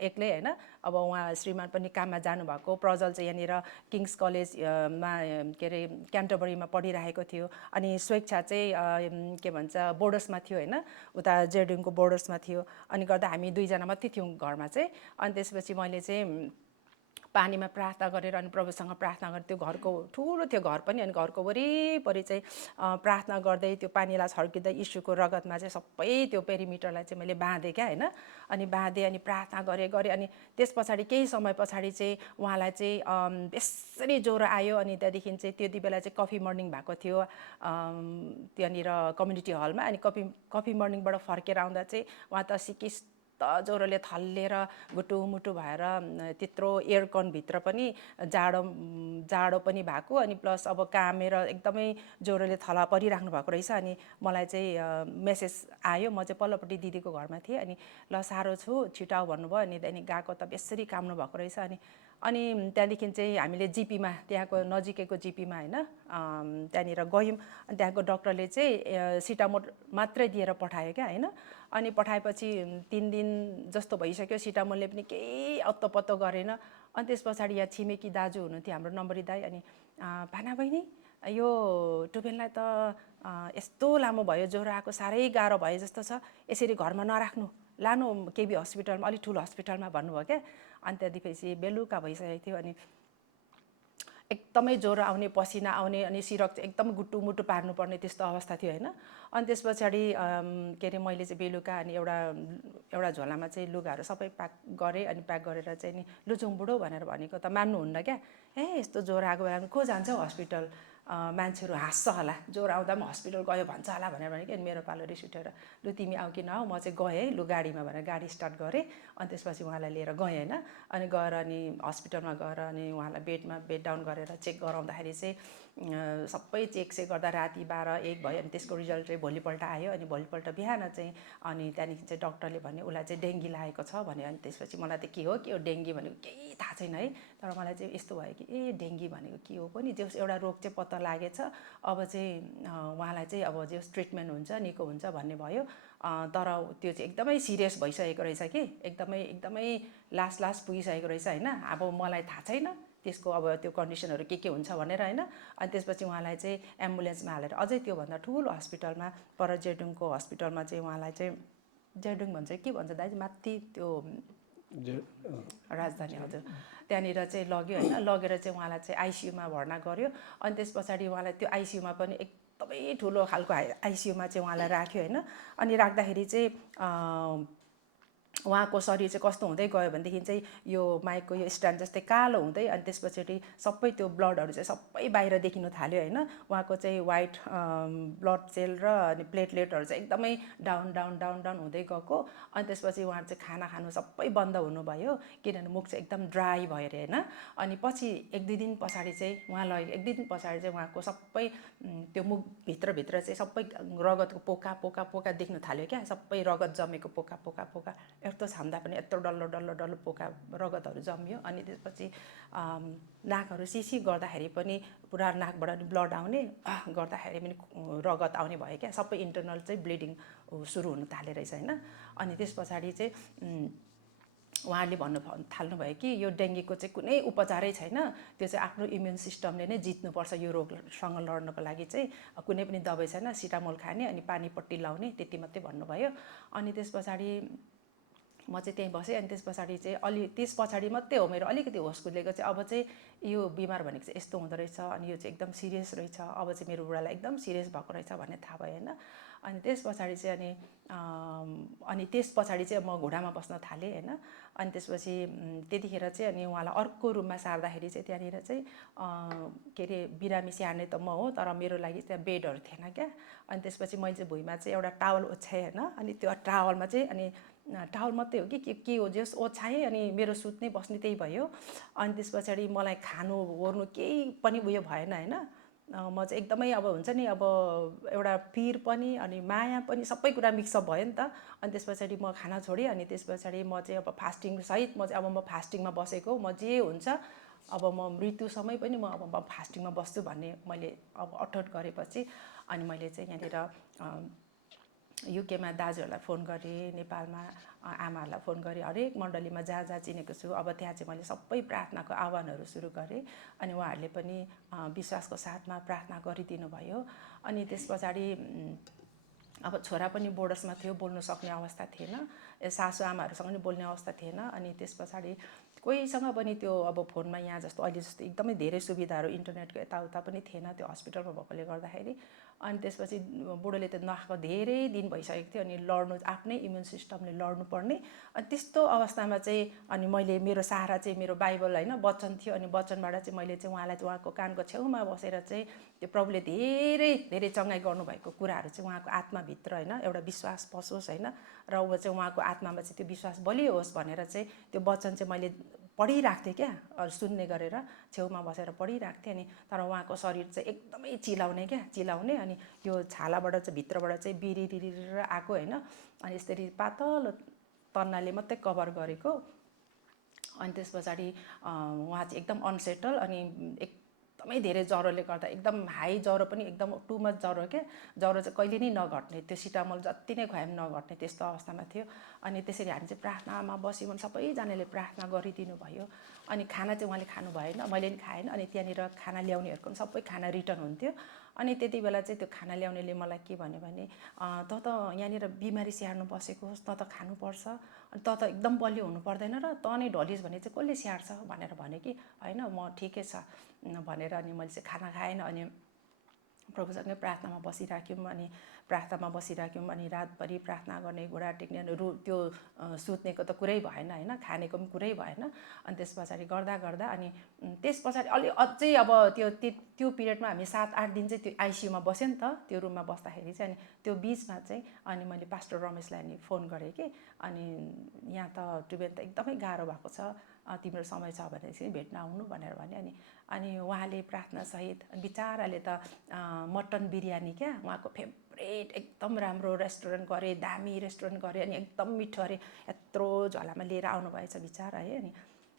एक्लै हैन अब उहाँ श्रीमान पनि काममा जानुभएको प्रजल चाहिँ यहाँनिर किङ्स कलेजमा के अरे क्यान्टरबरीमा पढिरहेको थियो अनि स्वेच्छा चाहिँ के भन्छ बोर्डर्समा थियो हैन उता जेडुङको बोर्डर्समा थियो अनि गर्दा हामी दुईजना मात्रै थियौँ घरमा चाहिँ अनि त्यसपछि मैले चाहिँ पानीमा प्रार्थना गरेर अनि प्रभुसँग प्रार्थना गरेँ त्यो घरको ठुलो थियो घर पनि अनि घरको वरिपरि चाहिँ प्रार्थना गर्दै त्यो पानीलाई छर्किँदै यीशुको रगतमा चाहिँ सबै त्यो पेरिमिटरलाई चाहिँ मैले बाँधेँ क्या हैन अनि बाँधेँ अनि प्रार्थना गरेँ अनि त्यस पछाडि केही समय पछाडि चाहिँ उहाँलाई चाहिँ बेसरी ज्वरो आयो अनि त्यहाँदेखि चाहिँ त्यति बेला चाहिँ कफी मर्निङ भएको थियो त्यहाँनिर कम्युनिटी हलमा अनि कफी मर्निङबाट फर्केर आउँदा चाहिँ उहाँ त सिकिस ज्वरोले थल्लेर गुटुमुटु भएर त्यत्रो एयरकनभित्र पनि जाडो पनि भएको अनि प्लस अब कामेर एकदमै ज्वरोले थला परिराख्नु भएको रहेछ अनि मलाई चाहिँ मेसेज आयो म चाहिँ पल्लोपट्टि दिदीको घरमा थिएँ अनि ल साह्रो छु छिटाउ भन्नुभयो अनि त्यहाँदेखि गएको त बेसरी काम्नु भएको रहेछ अनि त्यहाँदेखि चाहिँ हामीले जिपीमा त्यहाँको नजिकैको जिपीमा हैन त्यहाँनिर गयौँ अनि त्यहाँको डाक्टरले चाहिँ सिटामोल मात्रै दिएर पठायो क्या हैन अनि पठाएपछि 3 दिन जस्तो भइसक्यो सिटामोलले पनि केही अत्तो गरेन अनि त्यस पछाडि यहाँ छिमेकी दाजु हुनुहुन्थ्यो हाम्रो नम्बरी दाइ अनि भाना बहिनी यो टुबेललाई त यस्तो लामो भयो ज्वरो आएको साह्रै गाह्रो भयो जस्तो छ यसरी घरमा नराख्नु लानु केबी हस्पिटलमा अलि ठुलो हस्पिटलमा भन्नुभयो क्या अनि त्यहाँदेखि बेलुका भइसकेको थियो अनि एकदमै ज्वरो आउने पसिना आउने अनि सिरक चाहिँ एकदम गुटुमुटु पार्नुपर्ने त्यस्तो अवस्था थियो हैन अनि त्यस पछाडि के अरे मैले चाहिँ बेलुका अनि एउटा झोलामा चाहिँ लुगाहरू सबै प्याक गरेँ अनि प्याक गरेर चाहिँ नि लुचुङ बुढो भनेर भनेको त मान्नुहुन्न क्या यस्तो ज्वरो आएको बेलामा को जान्छ हस्पिटल मान्छेहरू हाँस्छ होला ज्वरो आउँदा पनि हस्पिटल गयो भन्छ होला भनेर कि अनि मेरो पालो रिस उठेर लु तिमी आऊ कि नआऊ म चाहिँ गएँ है लु गाडीमा भनेर गाडी स्टार्ट गरेँ अनि त्यसपछि उहाँलाई लिएर गएँ हैन अनि गएर अनि हस्पिटलमा गएर अनि उहाँलाई बेड डाउन गरेर चेक गराउँदाखेरि चाहिँ सबै चेक गर्दा राति 12-1 भयो अनि त्यसको रिजल्ट चाहिँ भोलिपल्ट आयो अनि भोलिपल्ट बिहान चाहिँ अनि त्यहाँदेखि चाहिँ डाक्टरले भने उसलाई चाहिँ डेङ्गी लागेको छ भन्यो अनि त्यसपछि मलाई त के हो डेङ्गी भनेको केही थाहा छैन है तर मलाई चाहिँ यस्तो भयो कि डेङ्गी भनेको के हो पनि जस एउटा रोग चाहिँ पत्ता लागेछ अब चाहिँ उहाँलाई चाहिँ अब जस ट्रिटमेन्ट हुन्छ निको हुन्छ भन्ने भयो तर त्यो चाहिँ एकदमै सिरियस भइसकेको रहेछ कि एकदमै लास्ट पुगिसकेको रहेछ हैन अब मलाई थाहा छैन त्यसको अब त्यो कन्डिसनहरू के हुन्छ भनेर हैन अनि त्यसपछि उहाँलाई चाहिँ एम्बुलेन्समा हालेर अझै त्योभन्दा ठुलो हस्पिटलमा पर जेडुङको हस्पिटलमा चाहिँ उहाँलाई चाहिँ जेडुङ भन्छ के भन्छ दाइ माथि त्यो राजधानी हजुर त्यहाँनिर चाहिँ लग्यो हैन लगेर चाहिँ उहाँलाई चाहिँ आइसियुमा भर्ना गर्यो अनि त्यस पछाडि उहाँलाई त्यो आइसियुमा पनि एकदमै ठुलो खालको आइसियुमा चाहिँ उहाँलाई राख्यो हैन अनि राख्दाखेरि चाहिँ उहाँको शरीर चाहिँ कस्तो हुँदै गयो भनेदेखि चाहिँ यो माइकको यो स्ट्यान्ड जस्तै कालो हुँदै अनि त्यसपछि सबै त्यो ब्लडहरू चाहिँ सबै बाहिर देखिन थाल्यो हैन उहाँको चाहिँ व्हाइट ब्लड सेल र अनि प्लेटलेटहरू चाहिँ एकदमै डाउन हुँदै गएको अनि त्यसपछि उहाँ चाहिँ खाना खानु सबै बन्द हुनुभयो किनभने मुख चाहिँ एकदम ड्राई भयो अरे हैन अनि पछि 1-2 दिन पछाडि चाहिँ उहाँलाई 1-2 दिन पछाडि चाहिँ उहाँको सबै त्यो मुख भित्र चाहिँ सबै रगतको पोका देख्न थाल्यो क्या सबै रगत जमेको पोका यस्तो छाम्दा पनि यत्रो डल्लो पोका रगतहरू जम्यो अनि त्यसपछि नाकहरू सिसी गर्दाखेरि पनि पुरा नाकबाट ब्लड आउने गर्दाखेरि पनि रगत आउने भयो क्या सबै इन्टरनल चाहिँ ब्लिडिङ सुरु हुन थाले रहेछ हैन अनि त्यस पछाडि चाहिँ उहाँले भन्नु थाल्नुभयो कि यो डेङ्गीको चाहिँ कुनै उपचारै छैन त्यो चाहिँ आफ्नो इम्युन सिस्टमले नै जित्नुपर्छ यो रोगसँग लड्नको लागि चाहिँ कुनै पनि दबाई छैन सिटामोल खाने अनि पानी पट्टी लाउने त्यति मात्रै भन्नुभयो अनि त्यस पछाडि म चाहिँ त्यहीँ बसेँ अनि त्यस पछाडि चाहिँ त्यस पछाडि मात्रै हो मेरो अलिकति होस खुलेको चाहिँ अब चाहिँ यो बिमार भनेको चाहिँ यस्तो हुँदो रहेछ अनि यो चाहिँ एकदम सिरियस रहेछ अब चाहिँ मेरो बुढालाई एकदम सिरियस भएको रहेछ भन्ने थाहा भयो हैन अनि त्यस पछाडि चाहिँ अनि त्यस पछाडि चाहिँ म घोडामा बस्न थालेँ हैन अनि त्यसपछि त्यतिखेर चाहिँ अनि उहाँलाई अर्को रुममा सार्दाखेरि चाहिँ त्यहाँनिर चाहिँ के अरे बिरामी स्याहार्ने त म हो तर मेरो लागि त्यहाँ बेडहरू थिएन क्या अनि त्यसपछि मैले चाहिँ भुइँमा चाहिँ एउटा टावल ओछ्याएँ हैन अनि त्यो टावलमा चाहिँ अनि टावल मात्रै हो कि के हो जस ओछ्याएँ अनि मेरो सुत्ने बस्ने त्यही भयो अनि त्यस पछाडि मलाई खानु ओर्नु केही पनि उयो भएन हैन म चाहिँ एकदमै अब हुन्छ नि अब एउटा पिर पनि अनि माया पनि सबै कुरा मिक्सअप भयो नि त अनि त्यस पछाडि म खाना छोडेँ अनि त्यस पछाडि म चाहिँ अब फास्टिङ सहित म चाहिँ अब म फास्टिङमा बसेको म जे हुन्छ अब म मृत्युसम्म पनि म अब फास्टिङमा बस्छु भन्ने मैले अब अठोट गरेपछि अनि मैले चाहिँ यहाँनिर युकेमा दाजुहरूलाई फोन गरेँ, नेपालमा आमाहरूलाई फोन गरेँ, हरेक मण्डलीमा जहाँ जहाँ चिनेको छु अब त्यहाँ चाहिँ मैले सबै प्रार्थनाको आह्वानहरू सुरु गरेँ। अनि उहाँहरूले पनि विश्वासको साथमा प्रार्थना गरिदिनु भयो। अनि त्यस पछाडि अब छोरा पनि बोर्डर्समा थियो, बोल्नु सक्ने अवस्था थिएन, सासु आमाहरूसँग पनि बोल्ने अवस्था थिएन। अनि त्यस पछाडि कोहीसँग पनि त्यो अब फोनमा यहाँ जस्तो अहिले जस्तो एकदमै धेरै सुविधाहरू इन्टरनेटको यताउता पनि थिएन त्यो हस्पिटलमा भएकोले गर्दाखेरि। अनि त्यसपछि बुढोले त नखाएको धेरै दिन भइसकेको थियो, अनि लड्नु आफ्नै इम्युन सिस्टमले लड्नु पर्ने। अनि त्यस्तो अवस्थामा चाहिँ अनि मैले मेरो सहारा चाहिँ मेरो बाइबल होइन वचन थियो। अनि वचनबाट चाहिँ मैले चाहिँ उहाँलाई चाहिँ उहाँको कानको छेउमा बसेर चाहिँ त्यो प्रभुले धेरै धेरै चङ्गाइ गर्नुभएको कुराहरू चाहिँ उहाँको आत्माभित्र होइन एउटा विश्वास पसोस् होइन, र ऊ चाहिँ उहाँको आत्मामा चाहिँ त्यो विश्वास बलियो होस् भनेर चाहिँ त्यो वचन चाहिँ मैले पढिरहेको थिएँ क्या, सुन्ने गरेर छेउमा बसेर पढिरहेको थिएँ। अनि तर उहाँको शरीर चाहिँ एकदमै चिलाउने क्या, चिलाउने। अनि यो छालाबाट चाहिँ भित्रबाट चाहिँ बिरिरिर आएको होइन, अनि यसरी पातलो तन्नाले मात्रै कभर गरेको। अनि त्यस पछाडि उहाँ चाहिँ एकदम अनसेटल, अनि एकदमै धेरै ज्वरोले गर्दा एकदम हाई ज्वरो पनि एकदम टु मच ज्वरो क्या, ज्वरो चाहिँ कहिले नै नघट्ने, त्यो सिटामोल जति नै खुवाए पनि नघट्ने त्यस्तो अवस्थामा थियो। अनि त्यसरी हामी चाहिँ प्रार्थनामा बस्यौँ भने सबैजनाले प्रार्थना गरिदिनु भयो। अनि खाना चाहिँ उहाँले खानु भएन, मैले पनि खाएन। अनि त्यहाँनिर खाना ल्याउनेहरूको पनि सबै खाना रिटर्न हुन्थ्यो। अनि त्यति बेला चाहिँ त्यो खाना ल्याउनेले मलाई के भन्यो भने त यहाँनिर बिमारी स्याहार्नु बसेको होस्, त खानुपर्छ, अनि त एकदम बलियो हुनु पर्दैन र त नै ढलिस् भने चाहिँ कसले स्याहार्छ भनेर भने कि होइन म ठिकै छ भनेर। अनि मैले चाहिँ खाना खाएन। अनि प्रभुसँगै प्रार्थनामा बसिराख्यौँ। अनि प्रार्थनामा बसिराख्यौँ, अनि रातभरि प्रार्थना गर्ने, घुँडा टेक्ने, अनि त्यो सुत्नेको त कुरै भएन होइन, खानेको पनि कुरै भएन। अनि त्यस पछाडि गर्दा गर्दा अनि त्यस पछाडि अझै अब त्यो पिरियडमा हामी 7-8 दिन चाहिँ त्यो आइसियुमा बस्यो नि त, त्यो रुममा बस्दाखेरि चाहिँ। अनि त्यो बिचमा चाहिँ अनि मैले पास्टर रमेशलाई अनि फोन गरेँ कि अनि यहाँ त ट्रिटमेन्ट त एकदमै गाह्रो भएको छ, तिम्रो समय छ भने चाहिँ भेट्न आउनु भनेर भने। अनि उहाँले प्रार्थनासहित बिचाराले त मटन बिरयानी क्या, उहाँको फेभरेट एकदम राम्रो रेस्टुरेन्ट गरे, दामी रेस्टुरेन्ट गरे, अनि एकदम मिठो अरे, यत्रो झोलामा लिएर आउनुभएछ बिचारा है।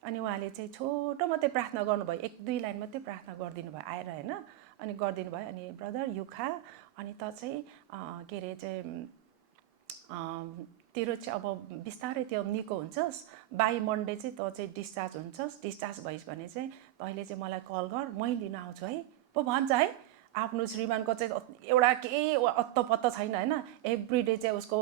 अनि उहाँले चाहिँ छोटो मात्रै प्रार्थना गर्नुभयो, 1-2 लाइन मात्रै प्रार्थना गरिदिनु भयो आएर होइन। अनि गरिदिनु भयो। अनि ब्रदर यु खा, अनि त चाहिँ के अरे चाहिँ तेरो चाहिँ अब बिस्तारै त्यो निको हुन्छस्, बाई मन्डे चाहिँ त चाहिँ डिस्चार्ज हुन्छस्, डिस्चार्ज भइस् भने चाहिँ तैँले चाहिँ मलाई कल गर, मै लिन आउँछु है पो भन्छ है। आफ्नो श्रीमानको चाहिँ एउटा केही अत्तो छैन होइन, एभ्रिडे चाहिँ उसको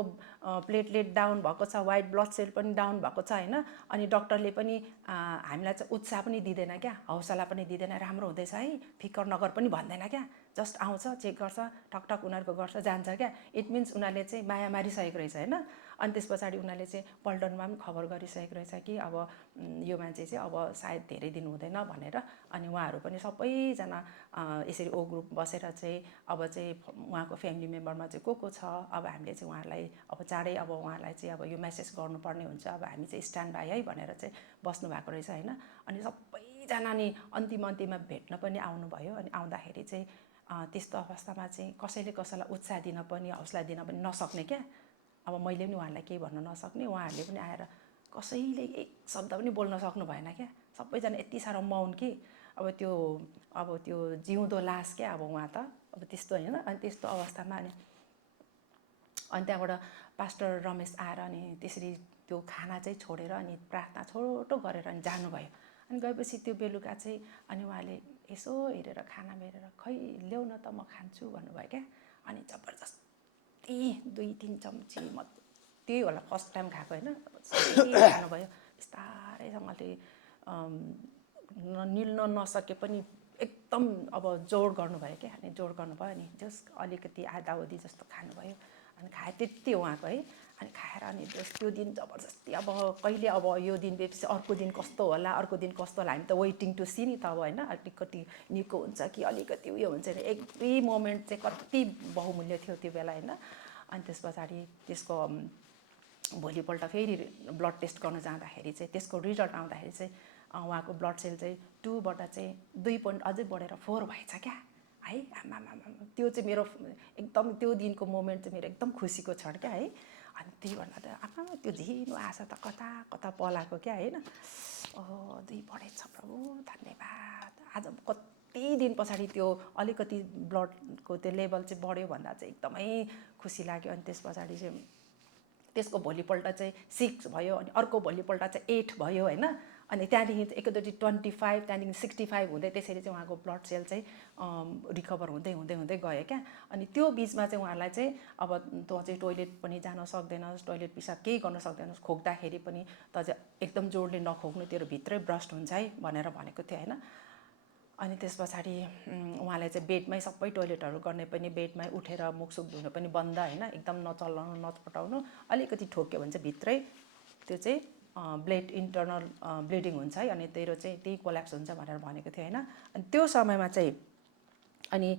प्लेटलेट डाउन भएको छ, वाइट ब्लड सेल पनि डाउन भएको छ होइन। अनि डक्टरले पनि हामीलाई चाहिँ उत्साह पनि दिँदैन क्या, हौसला पनि दिँदैन, राम्रो हुँदैछ है फिकर नगर पनि भन्दैन क्या, जस्ट आउँछ चेक गर्छ, ठकठक उनीहरूको गर्छ जान्छ क्या। इट मिन्स उनीहरूले चाहिँ माया मारिसकेको रहेछ होइन। अनि त्यस पछाडि उनीहरूले चाहिँ पल्टनमा पनि खबर गरिसकेको रहेछ कि अब यो मान्छे चाहिँ अब सायद धेरै दिन हुँदैन भनेर। अनि उहाँहरू पनि सबैजना यसरी ओ ग्रुप बसेर चाहिँ अब चाहिँ उहाँको फ्यामिली मेम्बरमा चाहिँ को छ, अब हामीले चाहिँ उहाँहरूलाई अब चाँडै अब उहाँलाई चाहिँ अब यो मेसेज गर्नुपर्ने हुन्छ, अब हामी चाहिँ स्ट्यान्ड बाई है भनेर चाहिँ बस्नु भएको रहेछ होइन। अनि सबैजना नि अन्तिममा भेट्न पनि आउनुभयो। अनि आउँदाखेरि चाहिँ त्यस्तो अवस्थामा चाहिँ कसैले कसैलाई उत्साह दिन पनि हौसला दिन पनि नसक्ने क्या, अब मैले पनि उहाँहरूलाई केही भन्न नसक्ने, उहाँहरूले पनि आएर कसैले एक शब्द पनि बोल्न सक्नु भएन क्या, सबैजना यति साह्रो मौन कि अब त्यो जिउँदो लास क्या अब उहाँ त अब त्यस्तो होइन। अनि त्यस्तो अवस्थामा अनि त्यहाँबाट पास्टर रमेश आएर अनि त्यसरी त्यो खाना चाहिँ छोडेर अनि प्रार्थना छोटो गरेर अनि जानुभयो। अनि गएपछि त्यो बेलुका चाहिँ अनि उहाँले यसो हेरेर खाना हेरेर खै ल्याउ न त म खान्छु भन्नुभयो क्या। अनि जबरजस्ती 2-3 चम्ची त्यही होला फर्स्ट टाइम खाएको होइन, खानुभयो बिस्तारैसँगले, निल्न नसके पनि एकदम अब जोड गर्नुभयो क्या। अनि जोड गर्नुभयो, अनि जस्ट अलिकति आधाउधी जस्तो खानुभयो। अनि खाए त्यति उहाँको है। अनि खाएर अनि त्यो दिन जबरजस्ती अब कहिले अब यो दिन बेपछि अर्को दिन कस्तो होला, अर्को दिन कस्तो होला, हामी त वेटिङ टु सी नि त अब होइन, अलिकति निको हुन्छ कि अलिकति उयो हुन्छ नि, एभ्री मोमेन्ट चाहिँ कति बहुमूल्य थियो त्यो बेला होइन। अनि त्यस पछाडि त्यसको भोलिपल्ट फेरि ब्लड टेस्ट गर्न जाँदाखेरि चाहिँ त्यसको रिजल्ट आउँदाखेरि चाहिँ उहाँको ब्लड सेल चाहिँ 2बाट चाहिँ 2 पोइन्ट अझै बढेर 4 भएछ क्या है। आमा त्यो चाहिँ मेरो एकदम त्यो दिनको मोमेन्ट चाहिँ मेरो एकदम खुसीको क्षण क्या है। अनि त्यही भन्दा त आमा त्यो झिनो आशा त कता कता पलाएको क्या होइन। 2 बढेछ प्रभु धन्यवाद। आज कति दिन पछाडि त्यो अलिकति ब्लडको त्यो लेभल चाहिँ बढ्यो भन्दा चाहिँ एकदमै खुसी लाग्यो। अनि त्यस पछाडि चाहिँ त्यसको भोलिपल्ट चाहिँ 6 भयो, अनि अर्को भोलिपल्ट चाहिँ 8 भयो होइन। अनि त्यहाँदेखि एकैचोटि 25, त्यहाँदेखि 65 हुँदै त्यसरी चाहिँ उहाँको ब्लड सेल चाहिँ रिकभर हुँदै हुँदै हुँदै गयो क्या। अनि त्यो बिचमा चाहिँ उहाँलाई चाहिँ अब तँ चाहिँ टोइलेट पनि जान सक्दैनस्, टोइलेट पिसाब केही गर्न सक्दैनस्, खोक्दाखेरि पनि त चाहिँ एकदम जोडले नखोक्नु, तेरो भित्रै ब्रस्ट हुन्छ है भनेर भनेको थियो होइन। अनि त्यस पछाडि उहाँलाई चाहिँ बेडमै सबै टोइलेटहरू गर्ने पनि बेडमै उठेर मुखसुख धुनु पनि बन्द होइन, एकदम नचलाउनु नपटाउनु, अलिकति ठोक्यो भने चाहिँ भित्रै त्यो चाहिँ ब्लेड इन्टर्नल ब्लिडिङ हुन्छ है, अनि तेरो चाहिँ त्यही कोल्याप्स हुन्छ भनेर भनेको थियो होइन। अनि त्यो समयमा चाहिँ अनि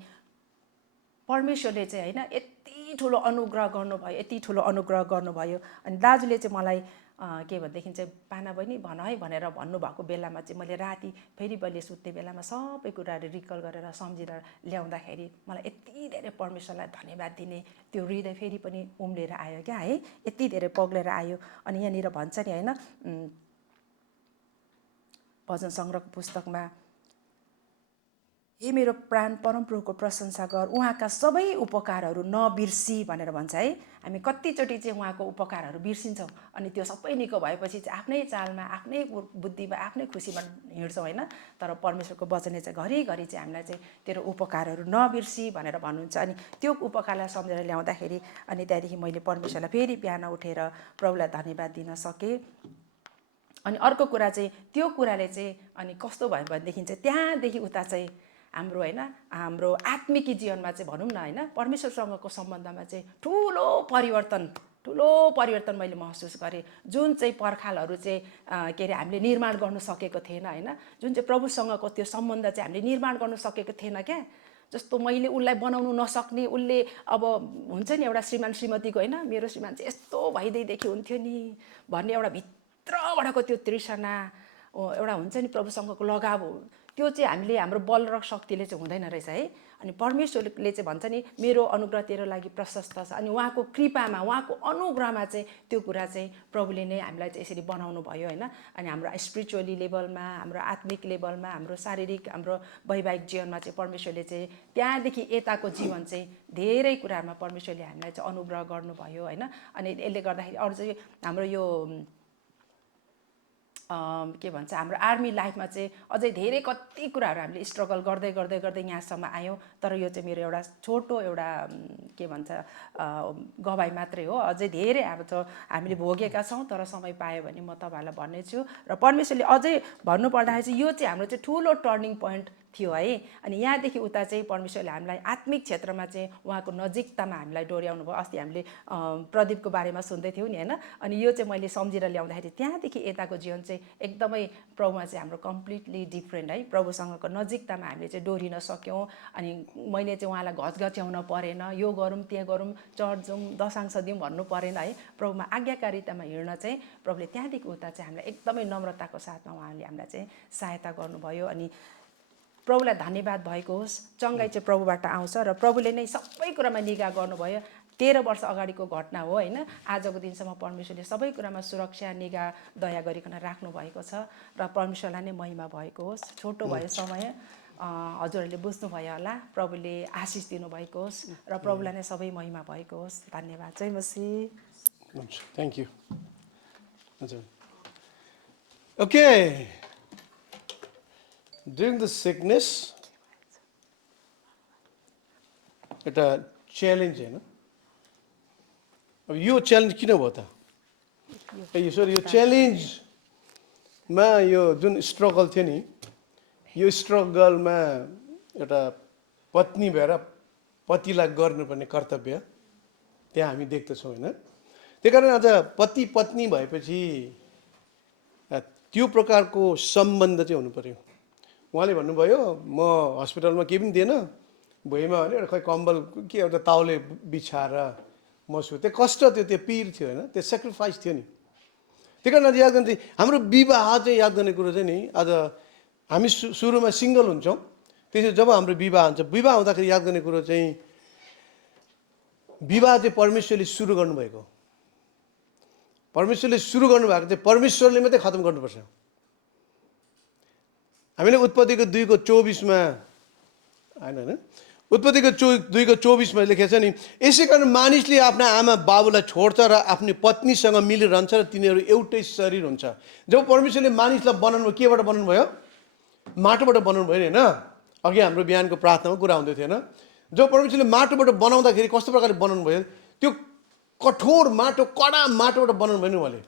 परमेश्वरले चाहिँ होइन यति ठुलो अनुग्रह गर्नुभयो, यति ठुलो अनुग्रह गर्नुभयो। अनि दाजुले चाहिँ मलाई के भनेदेखि चाहिँ पाना बहिनी भन है भनेर भन्नुभएको बेलामा चाहिँ मैले राति फेरि मैले सुत्ने बेलामा सबै कुराहरू रिकल गरेर सम्झेर ल्याउँदाखेरि मलाई यति धेरै परमेश्वरलाई धन्यवाद दिने त्यो हृदय फेरि पनि उम्लेर आयो क्या है, यति धेरै पग्लेर आयो। अनि यहाँनिर भन्छ नि होइन भजन सङ्ग्रहको पुस्तकमा, हे मेरो प्राण परमप्रभुको प्रशंसा गर, उहाँका सबै उपकारहरू नबिर्सी भनेर भन्छ है। हामी कतिचोटि चाहिँ उहाँको उपकारहरू बिर्सिन्छौँ, अनि त्यो सबै निको भएपछि चाहिँ आफ्नै चालमा, आफ्नै बुद्धिमा, आफ्नै खुसीमा हिँड्छौँ होइन। तर परमेश्वरको वचनले चाहिँ घरिघरि चाहिँ हामीलाई चाहिँ तेरो उपकारहरू नबिर्सी भनेर भन्नुहुन्छ। अनि त्यो उपकारलाई सम्झेर ल्याउँदाखेरि अनि त्यहाँदेखि मैले परमेश्वरलाई फेरि बिहान उठेर प्रभुलाई धन्यवाद दिन सकेँ। अनि अर्को कुरा चाहिँ त्यो कुराले चाहिँ अनि कस्तो भयो भनेदेखि चाहिँ त्यहाँदेखि उता चाहिँ हाम्रो होइन हाम्रो आत्मिकी जीवनमा चाहिँ भनौँ न होइन परमेश्वरसँगको सम्बन्धमा चाहिँ ठुलो परिवर्तन मैले महसुस गरेँ। जुन चाहिँ पर्खालहरू चाहिँ के अरे हामीले निर्माण गर्नु सकेको थिएन होइन, जुन चाहिँ प्रभुसँगको त्यो सम्बन्ध चाहिँ हामीले निर्माण गर्नु सकेको थिएन क्या। जस्तो मैले उसलाई बनाउनु नसक्ने, उसले अब हुन्छ नि एउटा श्रीमान श्रीमतीको होइन मेरो श्रीमान चाहिँ यस्तो भइदिएदेखि हुन्थ्यो नि भन्ने एउटा भित्रबाटको त्यो तृष्णा एउटा हुन्छ नि प्रभुसँगको लगाव, त्यो चाहिँ हामीले हाम्रो बल र शक्तिले चाहिँ हुँदैन रहेछ है। अनि परमेश्वरले चाहिँ भन्छ नि मेरो अनुग्रह तेरो लागि प्रशस्त छ। अनि उहाँको कृपामा, उहाँको अनुग्रहमा चाहिँ त्यो कुरा चाहिँ प्रभुले नै हामीलाई चाहिँ यसरी बनाउनु भयो होइन। अनि हाम्रो स्पिरिचुअली लेभलमा, हाम्रो आत्मिक लेभलमा, हाम्रो शारीरिक, हाम्रो वैवाहिक जीवनमा चाहिँ परमेश्वरले चाहिँ त्यहाँदेखि यताको जीवन चाहिँ धेरै कुरामा परमेश्वरले हामीलाई चाहिँ अनुग्रह गर्नुभयो होइन। अनि यसले गर्दाखेरि अरू चाहिँ हाम्रो यो के भन्छ हाम्रो आर्मी लाइफमा चाहिँ अझै धेरै कति कुराहरू हामीले स्ट्रगल गर्दै गर्दै गर्दै यहाँसम्म आयौँ। तर यो चाहिँ मेरो एउटा छोटो एउटा के भन्छ गवाई मात्रै हो, अझै धेरै अब त हामीले भोगेका छौँ। तर समय पायो भने म तपाईँहरूलाई भन्नेछु। र परमेश्वरले अझै भन्नुपर्दाखेरि चाहिँ यो चाहिँ हाम्रो चाहिँ ठुलो टर्निङ पोइन्ट थियो है। अनि यहाँदेखि उता चाहिँ परमेश्वरले हामीलाई आत्मिक क्षेत्रमा चाहिँ उहाँको नजिकतामा हामीलाई डोर्याउनु भयो। अस्ति हामीले प्रदीपको बारेमा सुन्दै थियौँ नि होइन। अनि यो चाहिँ मैले सम्झेर ल्याउँदाखेरि त्यहाँदेखि यताको जीवन चाहिँ एकदमै प्रभुमा चाहिँ हाम्रो कम्प्लिटली डिफ्रेन्ट है। प्रभुसँगको नजिकतामा हामीले चाहिँ डोरिन सक्यौँ। अनि मैले चाहिँ उहाँलाई घचघच्याउन परेन, यो गरौँ त्यहाँ गरौँ, चर्च जाउँ, दशांश दिउँ भन्नु परेन है। प्रभुमा आज्ञाकारितामा हिँड्न चाहिँ प्रभुले त्यहाँदेखि उता चाहिँ हामीलाई एकदमै नम्रताको साथमा उहाँले हामीलाई चाहिँ सहायता गर्नुभयो। अनि प्रभुलाई धन्यवाद भएको होस्। चङ्गाई चाहिँ प्रभुबाट आउँछ र प्रभुले नै सबै कुरामा निगाह गर्नुभयो। 13 वर्ष अगाडिको घटना हो होइन, आजको दिनसम्म परमेश्वरले सबै कुरामा सुरक्षा निगाह दया गरिकन राख्नु भएको छ र परमेश्वरलाई नै महिमा भएको होस्। छोटो भयो समय, हजुरहरूले बुझ्नुभयो होला। प्रभुले आशिष दिनुभएको होस् र प्रभुलाई नै सबै महिमा भएको होस्। धन्यवाद। जय मसीह। Thank you. Okay, during the sickness एउटा च्यालेन्ज होइन। अब यो च्यालेन्ज किन भयो त? यो च्यालेन्जमा यो जुन स्ट्रगल थियो नि, यो स्ट्रगलमा एउटा पत्नी भएर पतिलाई गर्नुपर्ने कर्तव्य त्यहाँ हामी देख्दछौँ होइन। त्यही कारण आज पति पत्नी भएपछि त्यो प्रकारको सम्बन्ध चाहिँ हुनु पर्यो। उहाँले भन्नुभयो म हस्पिटलमा केही पनि दिएन, भुइँमा भने एउटा खै कम्बल के एउटा ताउले बिछाएर म सुतेँ। कष्ट थियो, त्यो पीर थियो होइन, त्यो सेक्रिफाइस थियो नि। त्यही कारण आज याद गर्ने चाहिँ हाम्रो विवाह चाहिँ याद गर्ने कुरो चाहिँ नि, आज हामी सुरुमा सिङ्गल हुन्छौँ, त्यसपछि जब हाम्रो विवाह हुन्छ, विवाह हुँदाखेरि याद गर्ने कुरो चाहिँ विवाह चाहिँ परमेश्वरले सुरु गर्नुभएको, परमेश्वरले सुरु गर्नुभएको चाहिँ परमेश्वरले मात्रै खत्म गर्नुपर्छ। हामीले उत्पत्तिको 2:24मा होइन उत्पत्तिको 2:24मा लेखेको छ नि, यसै कारण मानिसले आफ्ना आमा बाबुलाई छोड्छ र आफ्नो पत्नीसँग मिलिरहन्छ र तिनीहरू एउटै शरीर हुन्छ। जब परमेश्वरले मानिसलाई बनाउनु भयो, केबाट बनाउनु भयो? माटोबाट बनाउनु भयो नि, होइन? अघि हाम्रो बिहानको प्रार्थनामा कुरा हुँदै थियो, होइन? जब परमेश्वरले माटोबाट बनाउँदाखेरि कस्तो प्रकारले बनाउनु भयो? त्यो कठोर माटो, कडा माटोबाट बनाउनु भयो नि उहाँले।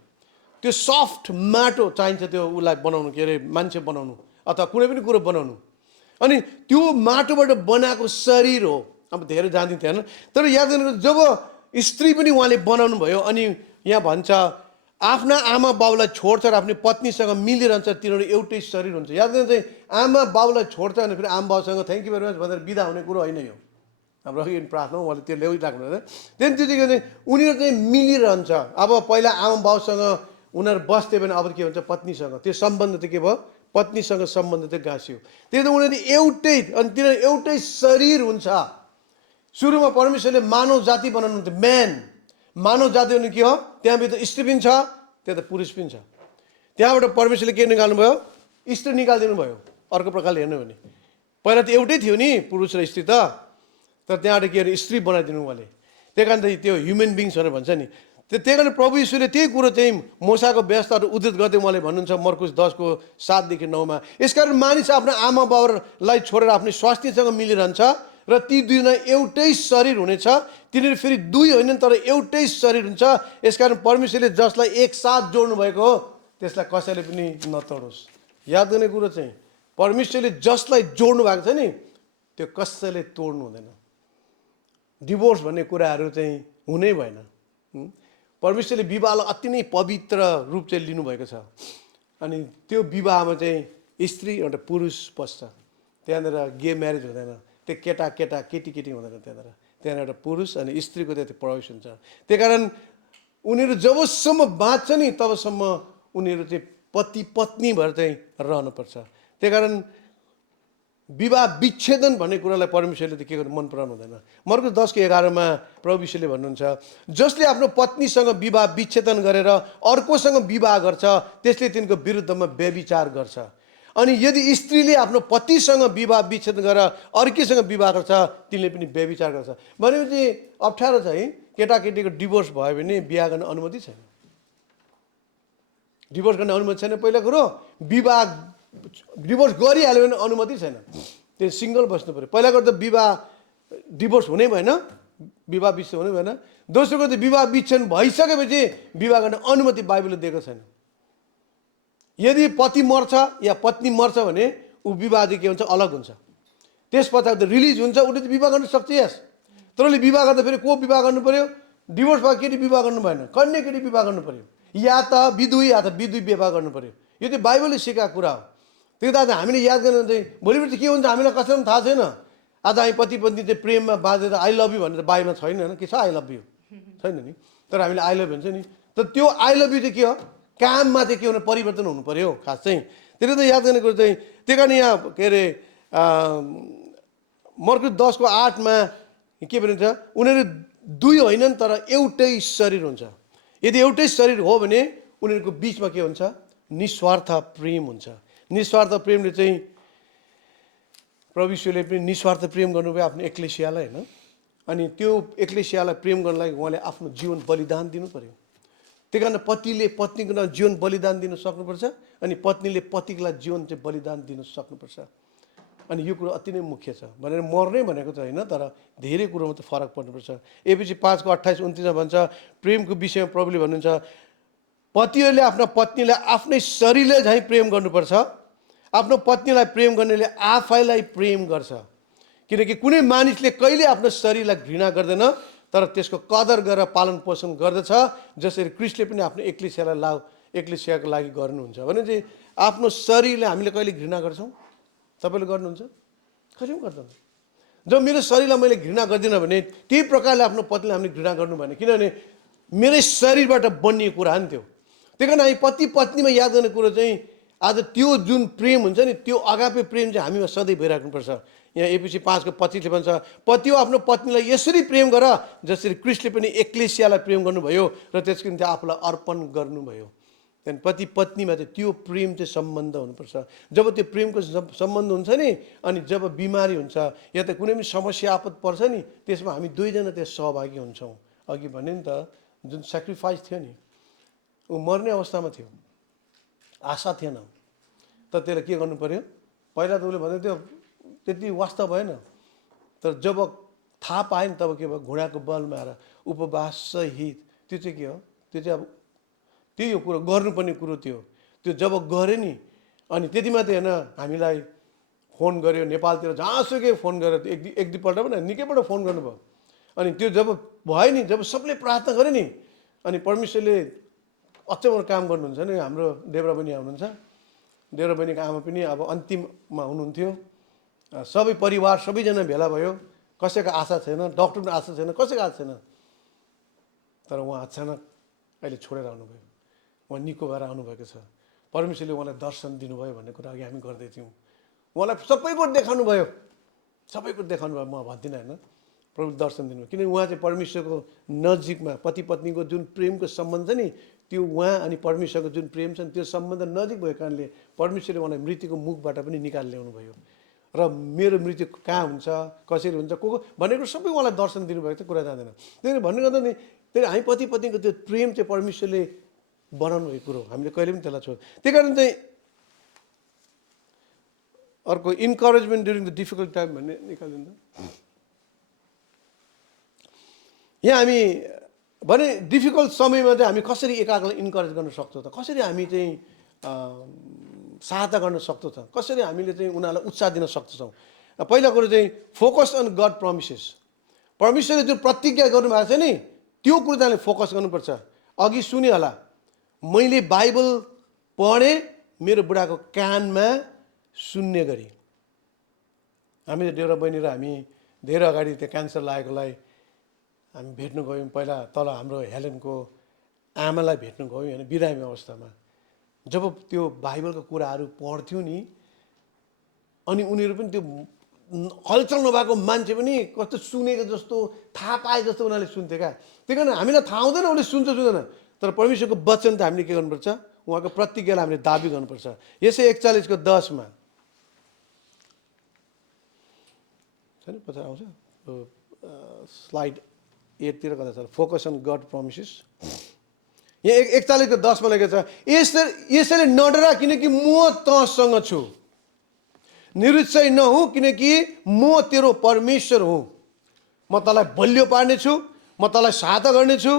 त्यो सफ्ट माटो चाहिन्छ त्यो उसलाई बनाउनु, के अरे मान्छे बनाउनु अथवा कुनै पनि कुरो बनाउनु। अनि त्यो माटोबाट बनाएको शरीर हो। अब धेरै जान्दिन्थ्यो होइन, तर याद गर्नु, जब स्त्री पनि उहाँले बनाउनु भयो, अनि यहाँ भन्छ आफ्ना आमा बाउलाई छोड्छ र आफ्नो पत्नीसँग मिलिरहन्छ, तिनीहरू एउटै शरीर हुन्छ। याद गर्नु चाहिँ आमा बाउलाई छोड्छ भने फेरि आमा बाउसँग थ्याङ्क यू भेरी मच भनेर बिदा हुने कुरो होइन यो। हाम्रो अघि प्रार्थना उहाँले त्यो ल्याइराख्नु होइन। त्यहाँदेखि त्यो चाहिँ उनीहरू चाहिँ मिलिरहन्छ। अब पहिला आमा बाउसँग उनीहरू बस्थ्यो भने अब के हुन्छ? पत्नीसँग त्यो सम्बन्ध चाहिँ के भयो? पत्नीसँग सम्बन्ध चाहिँ गाँसियो। त्यही त उनीहरू एउटै, अनि तिनीहरू एउटै शरीर हुन्छ। सुरुमा परमेश्वरले मानव जाति बनाउनु थियो, म्यान। मानव जाति भने के हो? त्यहाँभित्र स्त्री पनि छ, त्यहाँ त पुरुष पनि छ। त्यहाँबाट परमेश्वरले के निकाल्नु भयो? स्त्री निकालिदिनु भयो। अर्को प्रकारले हेर्नु भने पहिला त एउटै थियो नि पुरुष र स्त्री त, तर त्यहाँबाट के अरे स्त्री बनाइदिनु उहाँले। त्यही कारण त त्यो ह्युमन बिङ्स भनेर भन्छ नि। त्यही कारण प्रभु यीशुले त्यही कुरो चाहिँ मूसाको व्यवस्थाहरू उद्धृत गर्दै उहाँले भन्नुहुन्छ मर्कुस 10:7-9मा, यसकारण मानिस आफ्नो आमा बाउलाई छोडेर आफ्नो स्वास्नीसँग मिलिरहन्छ र ती दुईजना एउटै शरीर हुनेछ। तिनीहरू फेरि दुई होइनन् तर एउटै शरीर हुन्छ। यसकारण परमेश्वरले जसलाई एकसाथ जोड्नु भएको हो त्यसलाई कसैले पनि नतोडोस्। याद गर्ने कुरो चाहिँ परमेश्वरले जसलाई जोड्नु भएको छ नि त्यो कसैले तोड्नु हुँदैन। डिभोर्स भन्ने कुराहरू चाहिँ हुनै भएन। परमेश्वरले विवाहलाई अति नै पवित्र रूप चाहिँ लिनुभएको छ। अनि त्यो विवाहमा चाहिँ स्त्री एउटा पुरुष पस्छ। त्यहाँनिर गे म्यारेज हुँदैन, त्यो केटा केटा केटी केटी हुँदैन। त्यहाँनिर एउटा पुरुष अनि स्त्रीको त्यो प्रवेश हुन्छ। त्यही कारण उनीहरू जबसम्म बाँच्छ नि तबसम्म उनीहरू चाहिँ पति पत्नी भएर चाहिँ रहनुपर्छ। त्यही कारण विवाह विच्छेदन भन्ने कुरालाई परमेश्वरले त के गर्नु मन पराउनु हुँदैन। मर्कुस 10:11मा प्रभु यीशुले भन्नुहुन्छ, जसले आफ्नो पत्नीसँग विवाह विच्छेदन गरेर अर्कोसँग विवाह गर्छ त्यसले तिनको विरुद्धमा व्यभिचार गर्छ। अनि यदि स्त्रीले आफ्नो पतिसँग विवाह विच्छेदन गरेर अर्कैसँग विवाह गर्छ तिनले पनि व्यभिचार गर्छ। भनेपछि अप्ठ्यारो छ है, केटाकेटीको डिभोर्स भयो भने बिहा गर्न अनुमति छैन। डिभोर्स गर्ने अनुमति छैन। पहिला कुरो डिभोर्स गरिहाल्यो भने अनुमति छैन, त्यो सिङ्गल बस्नु पऱ्यो। पहिला कुरो त डिभोर्स हुनै भएन, विवाह विच्छेद हुनै भएन। दोस्रो कुरो त विवाह विच्छेद भइसकेपछि विवाह गर्ने अनुमति बाइबलले दिएको छैन। यदि पति मर्छ या पत्नी मर्छ भने ऊ विवाह चाहिँ के हुन्छ? अलग हुन्छ। त्यस पछाडि त रिलिज हुन्छ, उसले त विवाह गर्न सक्छ। यस तर उसले विवाह गर्दा फेरि को विवाह गर्नु पऱ्यो? डिभोर्स भएको केटी विवाह गर्नु भएन, कन्या केटी विवाह गर्नु पऱ्यो, या त विधुवी या त विधुवी विवाह गर्नु पऱ्यो। यो चाहिँ बाइबलले सिकाएको कुरा हो। त्यो त आज हामीले याद गर्नु चाहिँ भोलिपर्सि के हुन्छ हामीलाई कसैलाई पनि थाहा छैन। आज हामी पति पत्नी चाहिँ प्रेममा बाँधेर आई लभ यु भनेर बाइबलमा छैन, होइन? के छ आई लभ यु? छैन नि। तर हामीले आई लभ यु भन्छ नि। तर त्यो आई लभ यु चाहिँ के हो? काममा चाहिँ के हुनु? परिवर्तन हुनु पऱ्यो खास चाहिँ। त्यसले त याद गर्ने कुरो चाहिँ त्यही कारण यहाँ के अरे मर्कुस 10:8मा के भनिन्छ? उनीहरू दुई होइनन् तर एउटै शरीर हुन्छ। यदि एउटै शरीर हो भने उनीहरूको बिचमा के हुन्छ? निस्वार्थ प्रेम हुन्छ। निस्वार्थ प्रेमले चाहिँ प्रभु यीशुले पनि निस्वार्थ प्रेम गर्नुभयो आफ्नो एक्लेसियालाई, होइन? अनि त्यो एक्लेसियालाई प्रेम गर्नलाई उहाँले आफ्नो जीवन बलिदान दिनु पर्यो। त्यही कारण पतिले पत्नीको लागि जीवन बलिदान दिन सक्नुपर्छ अनि पत्नीले पतिको लागि जीवन चाहिँ बलिदान दिन सक्नुपर्छ। अनि यो कुरो अति नै मुख्य छ। भनेर मर्ने भनेको त होइन, तर धेरै कुरोमा त फरक पर्नुपर्छ। एपिसी 5:28-29 भन्छ, प्रेमको विषयमा प्रभुले भन्नुहुन्छ, पतिहरूले आफ्ना पत्नीलाई आफ्नै शरीरले झैँ प्रेम गर्नुपर्छ। आफ्नो पत्नीलाई प्रेम गर्नेले आफैलाई प्रेम गर्छ। किनकि कुनै मानिसले कहिले आफ्नो शरीरलाई घृणा गर्दैन तर त्यसको कदर गरेर पालन पोषण गर्दछ, जसरी क्रिस्टले पनि आफ्नो एक्लेसियाको लागि गर्नुहुन्छ। भने चाहिँ आफ्नो शरीरले हामीले कहिले घृणा गर्छौँ? तपाईँले गर्नुहुन्छ? कहिले पनि गर्दैन। जब मेरो शरीरलाई मैले घृणा गर्दिनँ भने त्यही प्रकारले आफ्नो पत्नीलाई हामीले घृणा गर्नु भएन, किनभने मेरै शरीरबाट बनिएको कुरा हो नि त्यो। त्यही कारण हामी पति पत्नीमा याद गर्ने कुरो चाहिँ आज त्यो जुन प्रेम हुन्छ नि त्यो अगापे प्रेम चाहिँ हामीमा सधैँ भइराख्नुपर्छ। यहाँ एपिसी 5:25ले भन्छ, पति हो आफ्नो पत्नीलाई यसरी प्रेम गर जसरी क्रिस्टले पनि एक्लेसियालाई प्रेम गर्नुभयो र त्यसको निम्ति आफूलाई अर्पण गर्नुभयो। त्यहाँदेखि पति पत्नीमा चाहिँ त्यो प्रेम चाहिँ सम्बन्ध हुनुपर्छ। जब त्यो प्रेमको सम्बन्ध हुन्छ नि, अनि जब बिमारी हुन्छ या त कुनै पनि समस्या आपत पर्छ नि, त्यसमा हामी दुईजना त्यस सहभागी हुन्छौँ। अघि भने नि त जुन सेक्रिफाइस थियो नि, ऊ मर्ने अवस्थामा थियो, आशा थिएन, तर त्यसलाई के गर्नु पर्यो? पहिला त उसले भन्दै थियो त्यति वास्तव भएन, तर जब थाहा पाएन तब के भयो? घुँडाको बलमा आएर उपवास सहित, त्यो चाहिँ के हो? त्यो चाहिँ अब त्यही हो कुरो, गर्नुपर्ने कुरो थियो। त्यो जब गऱ्यो नि, अनि त्यति मात्रै होइन, हामीलाई फोन गर्यो, नेपालतिर जहाँसुकै फोन गरेर एक दुईपल्ट पनि निकैपल्ट फोन गर्नुभयो। अनि त्यो जब भयो नि, जब सबले प्रार्थना गरे नि, अनि परमेश्वरले अचम्म काम गर्नुहुन्छ नि। हाम्रो देवरा बहिनी हुनुहुन्छ, देवरा बहिनीको आमा पनि अब अन्तिममा हुनुहुन्थ्यो। सबै परिवार सबैजना भेला भयो, कसैको आशा छैन, डक्टर पनि आशा छैन, कसैको आशा छैन। तर उहाँ अचानक अहिले छोडेर आउनुभयो, उहाँ निको भएर आउनुभएको छ। परमेश्वरले उहाँलाई दर्शन दिनुभयो भन्ने कुरा अघि हामी गर्दै थियौँ। उहाँलाई सबै कुरो देखाउनु भयो, सबै कुरो देखाउनु भयो। म भन्दिनँ होइन, प्रभु दर्शन दिनुभयो, किनकि उहाँ चाहिँ परमेश्वरको नजिकमा, पति पत्नीको जुन प्रेमको सम्बन्ध छ नि, त्यो उहाँ अनि परमेश्वरको जुन प्रेम छ नि, त्यो सम्बन्ध नजिक भएको कारणले परमेश्वरले उहाँलाई मृत्युको मुखबाट पनि निकाल ल्याउनु भयो। र मेरो मृत्यु कहाँ हुन्छ, कसरी हुन्छ, को भनेको सबै उहाँलाई दर्शन दिनुभएको थियो, कुरा जाँदैन। त्यही भन्ने गर्दा नि, त्यही हामी पति पत्नीको त्यो प्रेम चाहिँ परमेश्वरले बनाउनु भएको कुरो, हामीले कहिले पनि त्यसलाई छोड। त्यही कारण चाहिँ अर्को encouragement during the difficult time भन्ने निकालिदिनु। यहाँ हामी भने डिफिकल्ट समयमा चाहिँ हामी कसरी एकाअर्कालाई इन्करेज गर्न सक्छौँ त, कसरी हामी चाहिँ सहायता गर्न सक्छौँ त, कसरी हामीले चाहिँ उनीहरूलाई उत्साह दिन सक्छौँ। पहिला कुरो चाहिँ फोकस अन गड प्रमिसेस। परमेश्वरले जुन प्रतिज्ञा गर्नुभएको छ नि, त्यो कुरो चाहिँ फोकस गर्नुपर्छ। अघि सुने होला, मैले बाइबल पढेँ मेरो बुढाको कानमा सुन्ने गरी। हामीले देवरा बहिनी र हामी धेरै अगाडि त्यो क्यान्सर लागेकोलाई हामी भेट्नु गयौँ। पहिला तल हाम्रो हेलेनको आमालाई भेट्नु गयौँ होइन, बिरामी अवस्थामा। जब त्यो बाइबलको कुराहरू पढ्थ्यो नि, अनि उनीहरू पनि त्यो हलचल नभएको मान्छे पनि कस्तो सुनेको जस्तो, थाहा पाए जस्तो उनीहरूले सुन्थे क्या। त्यही कारण हामीलाई थाहा हुँदैन उसले सुन्छ सुन्दैन, तर परमेश्वरको वचन त हामीले के गर्नुपर्छ? उहाँको प्रतिज्ञालाई हामीले दाबी गर्नुपर्छ। यसै 41:10 छैन, पछाडि आउँछ स्लाइड 8तिर कता छ, फोकस अन गड प्रमिसेस। यहाँ 41:10 लेखेको छ, यसैले नडरा किनकि म तँसँग छु, निरुत्साही नहुँ किनकि म तेरो परमेश्वर हुँ। म तँलाई बलियो पार्नेछु, म तँलाई सहायता गर्नेछु,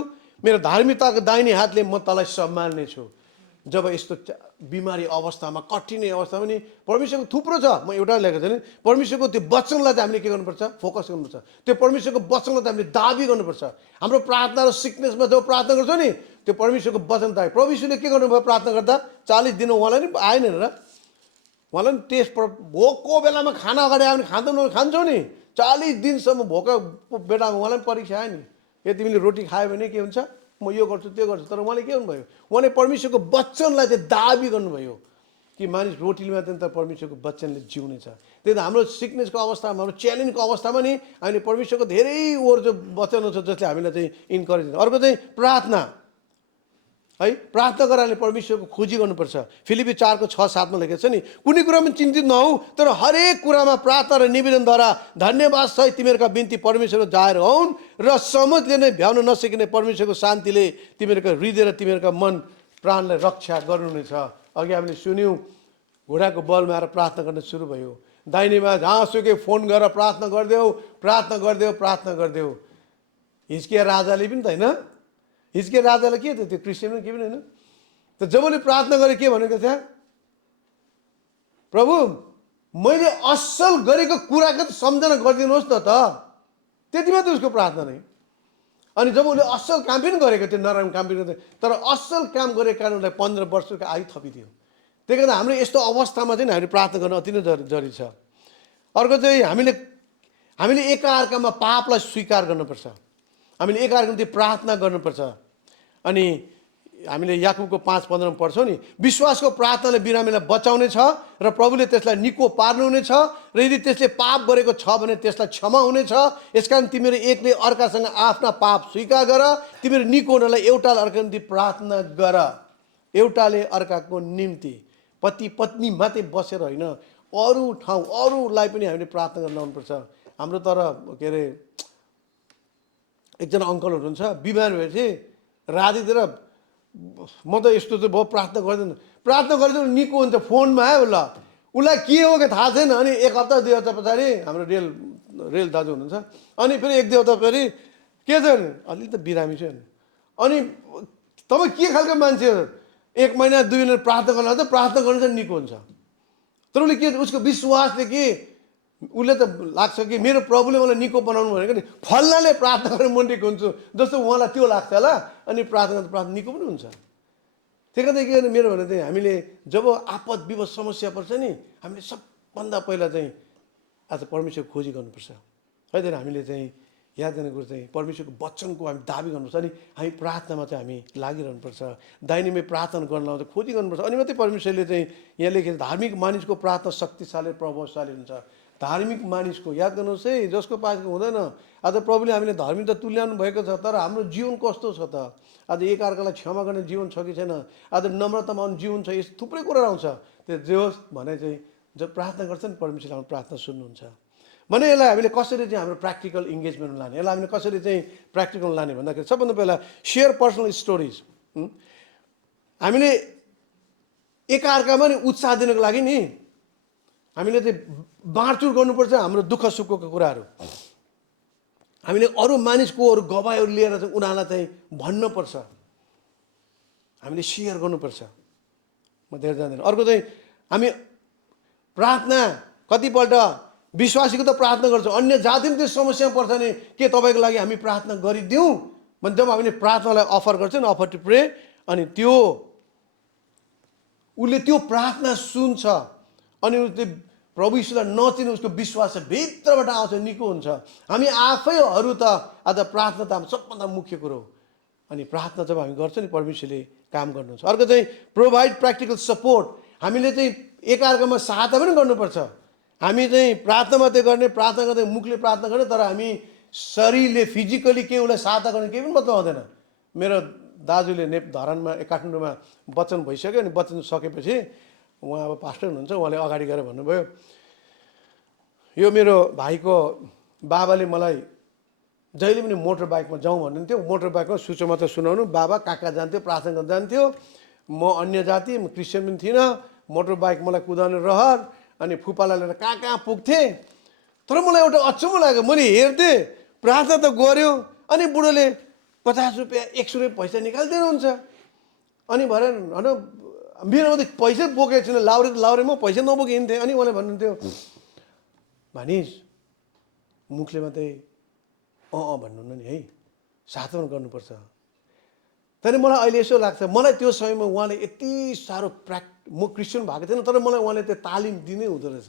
मेरो धार्मिकताको दाहिने हातले म तँलाई सम्हाल्नेछु। जब यस्तो बिमारी अवस्थामा, कठिन अवस्थामा नि परमेश्वरको थुप्रो छ, म एउटा लेखेको छु नि, परमेश्वरको त्यो वचनलाई चाहिँ हामीले के गर्नुपर्छ? फोकस गर्नुपर्छ। त्यो परमेश्वरको वचनलाई चाहिँ हामीले दाबी गर्नुपर्छ। हाम्रो प्रार्थना र सिकनेसमा जब प्रार्थना गर्छौँ नि, त्यो परमेश्वरको वचन दाबी। परमेश्वरले के गर्नुभयो प्रार्थना गर्दा? 40 दिन उहाँलाई नि आएन र, उहाँलाई पनि टेस्ट भोकको बेलामा खाना अगाडि आयो भने खान्छौँ नि, 40 दिनसम्म भोका बेलामा उहाँलाई पनि परीक्षा आयो नि। यदि तिमीले रोटी खायो भने के हुन्छ? म यो गर्छु त्यो गर्छु। तर उहाँले के गर्नुभयो? उहाँले परमेश्वरको वचनलाई चाहिँ दाबी गर्नुभयो कि मानिस रोटीले मात्रै त परमेश्वरको वचनले जिउने छ। त्यही त हाम्रो सिकनेसको अवस्थामा, हाम्रो च्यालेन्जको अवस्थामा नि हामीले परमेश्वरको धेरै जो वचनहरू छ जसले हामीलाई चाहिँ इन्करेज दिन्छ। अर्को चाहिँ प्रार्थना है, प्रार्थना गरेर परमेश्वरको खोजी गर्नुपर्छ। फिलिपी 4:6-7 लेखेको छ नि, कुनै कुरामा चिन्तित नहौ, तर हरेक कुरामा प्रार्थना र निवेदनद्वारा धन्यवाद सहित तिमीहरूका बिन्ती परमेश्वरको जाहेर हुन् र समझले नै भ्याउन नसकिने परमेश्वरको शान्तिले तिमीहरूका हृदय र तिमीहरूका मन प्राणलाई रक्षा गर्नुहुनेछ। अघि हामीले सुन्यौँ, घोडाको बलमा आएर प्रार्थना गर्न सुरु भयो। दाहिनेमा जहाँसुकै फोन गरेर प्रार्थना गरिदेऊ, प्रार्थना गरिदेऊ, प्रार्थना गरिदेऊ। हिजकिया राजाले पनि त होइन, हिजकिया राजालाई के थियो? त्यो क्रिस्चियन पनि के पनि होइन। त जब उसले प्रार्थना गरे के भनेको थियो? प्रभु मैले असल गरेको कुराको त सम्झना गरिदिनुहोस् न त। त्यति मात्रै उसको प्रार्थना नै। अनि जब उसले असल काम पनि गरेको थियो, नराम्रो काम पनि गरेको थियो, तर असल काम गरेको कारण उसलाई 15 वर्षको आयु थपिदियो। त्यही कारण हाम्रो यस्तो अवस्थामा चाहिँ हामीले प्रार्थना गर्न अति नै जरुरी छ। अर्को चाहिँ हामीले एकाअर्कामा पापलाई स्वीकार गर्नुपर्छ। हामीले एकाअर्कामा त्यो प्रार्थना गर्नुपर्छ। अनि हामीले याकुबको 5:15 पढ्छौँ नि, विश्वासको प्रार्थनाले बिरामीलाई बचाउने छ र प्रभुले त्यसलाई निको पार्नुहुनेछ र यदि त्यसले पाप गरेको छ भने त्यसलाई क्षमा हुनेछ। यसकारण तिमीहरू एकले अर्कासँग आफ्ना पाप स्वीकार गर, तिमीहरू निको हुनलाई एउटाले अर्काको निम्ति प्रार्थना गर। एउटाले अर्काको निम्ति पति पत्नी मात्रै बसेर होइन, अरू ठाउँ अरूलाई पनि हामीले प्रार्थना गर्न लाउनुपर्छ। हाम्रो तर के अरे एकजना अङ्कल हुनुहुन्छ, बिमार भएपछि रातितिर म त यस्तो चाहिँ भयो प्रार्थना गर्दैन, प्रार्थना गरेर निको हुन्छ, फोनमा आयो ल उसलाई के हो कि थाहा छैन। अनि एक हप्ता 2 हप्ता पछाडि हाम्रो रेल दाजु हुनुहुन्छ, अनि फेरि 1-2 हप्ता फेरि के छ भने अलिक त बिरामी छु अनि तपाईँ के खालको मान्छे हो, 1 महिना 2 महिना प्रार्थना गर्नु त प्रार्थना गर्नु चाहिँ निको हुन्छ। तर उसले के उसको विश्वासले कि उसले त लाग्छ कि मेरो प्रभुले मलाई निको बनाउनु भनेको नि फल्नाले प्रार्थना गरेर म निको हुन्छु जस्तो उहाँलाई त्यो लाग्छ होला। अनि प्रार्थना निको पनि हुन्छ। त्यही कारण के भने मेरो भने चाहिँ हामीले जब आपद विपद समस्या पर्छ नि, हामीले सबभन्दा पहिला चाहिँ आज परमेश्वरको खोजी गर्नुपर्छ है त। हामीले चाहिँ याद गर्ने कुरो चाहिँ परमेश्वरको वचनको हामी दाबी गर्नुपर्छ। अनि हामी प्रार्थनामा चाहिँ हामी लागिरहनुपर्छ, दाहिनेमै प्रार्थना गर्न लाउँछ, खोजी गर्नुपर्छ। अनि मात्रै परमेश्वरले चाहिँ यहाँ लेखेर धार्मिक मानिसको प्रार्थना शक्तिशाली प्रभावशाली हुन्छ। धार्मिक मानिसको याद गर्नुहोस् है, जसको पासको हुँदैन। आज प्रभुले हामीले धार्मिक त तुल्याउनु भएको छ, तर हाम्रो जीवन कस्तो छ त? आज एकअर्कालाई क्षमा गर्ने जीवन छ कि छैन? आज नम्रतामा आउने जीवन छ? यस्तो थुप्रै कुरा आउँछ। त्यो जे होस् भने चाहिँ जब प्रार्थना गर्छ नि परमेश्वरले हाम्रो प्रार्थना सुन्नुहुन्छ भने यसलाई हामीले कसरी चाहिँ हाम्रो प्र्याक्टिकल इङ्गेजमेन्ट लाने, यसलाई हामीले कसरी चाहिँ प्र्याक्टिकल लाने भन्दाखेरि सबभन्दा पहिला सेयर पर्सनल स्टोरिज। हामीले एकअर्कामा नि उत्साह दिनको लागि नि हामीले चाहिँ बाँडचुँड गर्नुपर्छ हाम्रो दुःख सुखको कुराहरू। हामीले अरू मानिसको अरू गवाईहरू लिएर चाहिँ उनीहरूलाई चाहिँ भन्नुपर्छ, हामीले सेयर गर्नुपर्छ। म धेरै जान्दैन। अर्को चाहिँ हामी प्रार्थना कतिपल्ट विश्वासीको त प्रार्थना गर्छौँ, अन्य जाति पनि त्यो समस्यामा पर्छ भने के तपाईँको लागि हामी प्रार्थना गरिदिउँ भने जब हामीले प्रार्थनालाई अफर गर्छौँ नि, अफर टु प्रे, अनि त्यो उसले त्यो प्रार्थना सुन्छ अनि उसले प्रभु यीशुलाई नचिने उसको विश्वास भित्रबाट आउँछ, निको हुन्छ। हामी आफैहरू त आज प्रार्थना त हाम्रो सबभन्दा मुख्य कुरो हो। अनि प्रार्थना जब हामी गर्छौँ नि परमेश्वरले काम गर्नुहुन्छ। अर्को चाहिँ प्रोभाइड प्र्याक्टिकल सपोर्ट। हामीले चाहिँ एकअर्कामा सहायता पनि गर्नुपर्छ। हामी चाहिँ प्रार्थना मात्रै गर्ने, प्रार्थना गर्दै मुखले प्रार्थना गर्ने, तर हामी शरीरले फिजिकली के उसलाई सहायता गर्ने केही पनि मतलब आउँदैन। मेरो दाजुले धरानमा काठमाडौँमा वचन भइसक्यो, अनि वचन सकेपछि उहाँ अब पास्टर हुनुहुन्छ, उहाँले अगाडि गएर भन्नुभयो, यो मेरो भाइको बाबाले मलाई जहिले पनि मोटर बाइकमा जाउँ भन्नुहुन्थ्यो, मोटर बाइकमा सुसमाचार सुनाउनु, बाबा कहाँ कहाँ जान्थ्यो, प्रार्थना गर्न जान्थ्यो। म अन्य जाति, म क्रिस्चियन पनि थिइनँ, मोटर बाइक मलाई कुदाउने रहर, अनि फुपालाई लिएर कहाँ कहाँ पुग्थेँ। तर मलाई एउटा अचम्म लाग्यो, मैले हेर्थेँ प्रार्थना त गऱ्यो, अनि बुढोले 50 रुपियाँ 100 रुपियाँ पैसा निकालिदिनुहुन्छ। अनि भरे होइन मेरोमा त पैसै बोकेको छैन, लाउरे त लाउरे, म पैसा नबोकी हिँड्थेँ। अनि उहाँले भन्नुहुन्थ्यो, भानिज मुखले मात्रै भन्नुहुन्न नि है, साथमा गर्नुपर्छ। तर मलाई अहिले यसो लाग्छ, मलाई त्यो समयमा उहाँले यति साह्रो म क्रिस्चियन भएको थिएन, तर मलाई उहाँले त्यो तालिम दिनै हुँदो रहेछ।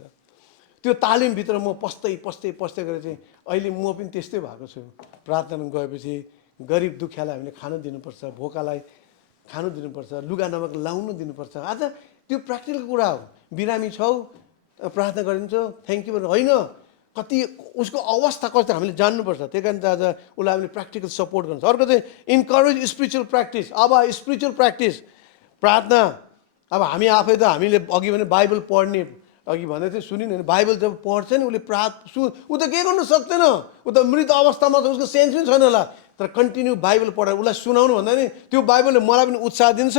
त्यो तालिमभित्र म पस्दै गरेर चाहिँ अहिले म पनि त्यस्तै भएको छु। प्रार्थना गएपछि गरिब दुखियालाई हामीले खानु दिनुपर्छ, भोकालाई खानु दिनुपर्छ, लुगा नभएको लाउनु दिनुपर्छ। आज त्यो प्र्याक्टिकल कुरा हो। बिरामी छौ प्रार्थना गरिन्छ, थ्याङ्क यू भनेर होइन, कति उसको अवस्था कस्तो हामीले जान्नुपर्छ। त्यही कारण चाहिँ आज उसलाई हामीले प्र्याक्टिकल सपोर्ट गर्छ। अर्को चाहिँ इन्करेज स्पिरिचुअल प्र्याक्टिस। अब स्पिरिचुअल प्र्याक्टिस प्रार्थना, अब हामी आफै त हामीले अघि भने बाइबल पढ्ने अघि भन्दै थियो सुनिन् भने, बाइबल जब पढ्छ नि उसले ऊ त केही गर्नु सक्दैन, ऊ त मृत अवस्थामा छ, उसको सेन्स पनि छैन होला। तर कन्टिन्यू बाइबल पढेर उसलाई सुनाउनु भन्दा नि त्यो बाइबलले मलाई पनि उत्साह दिन्छ,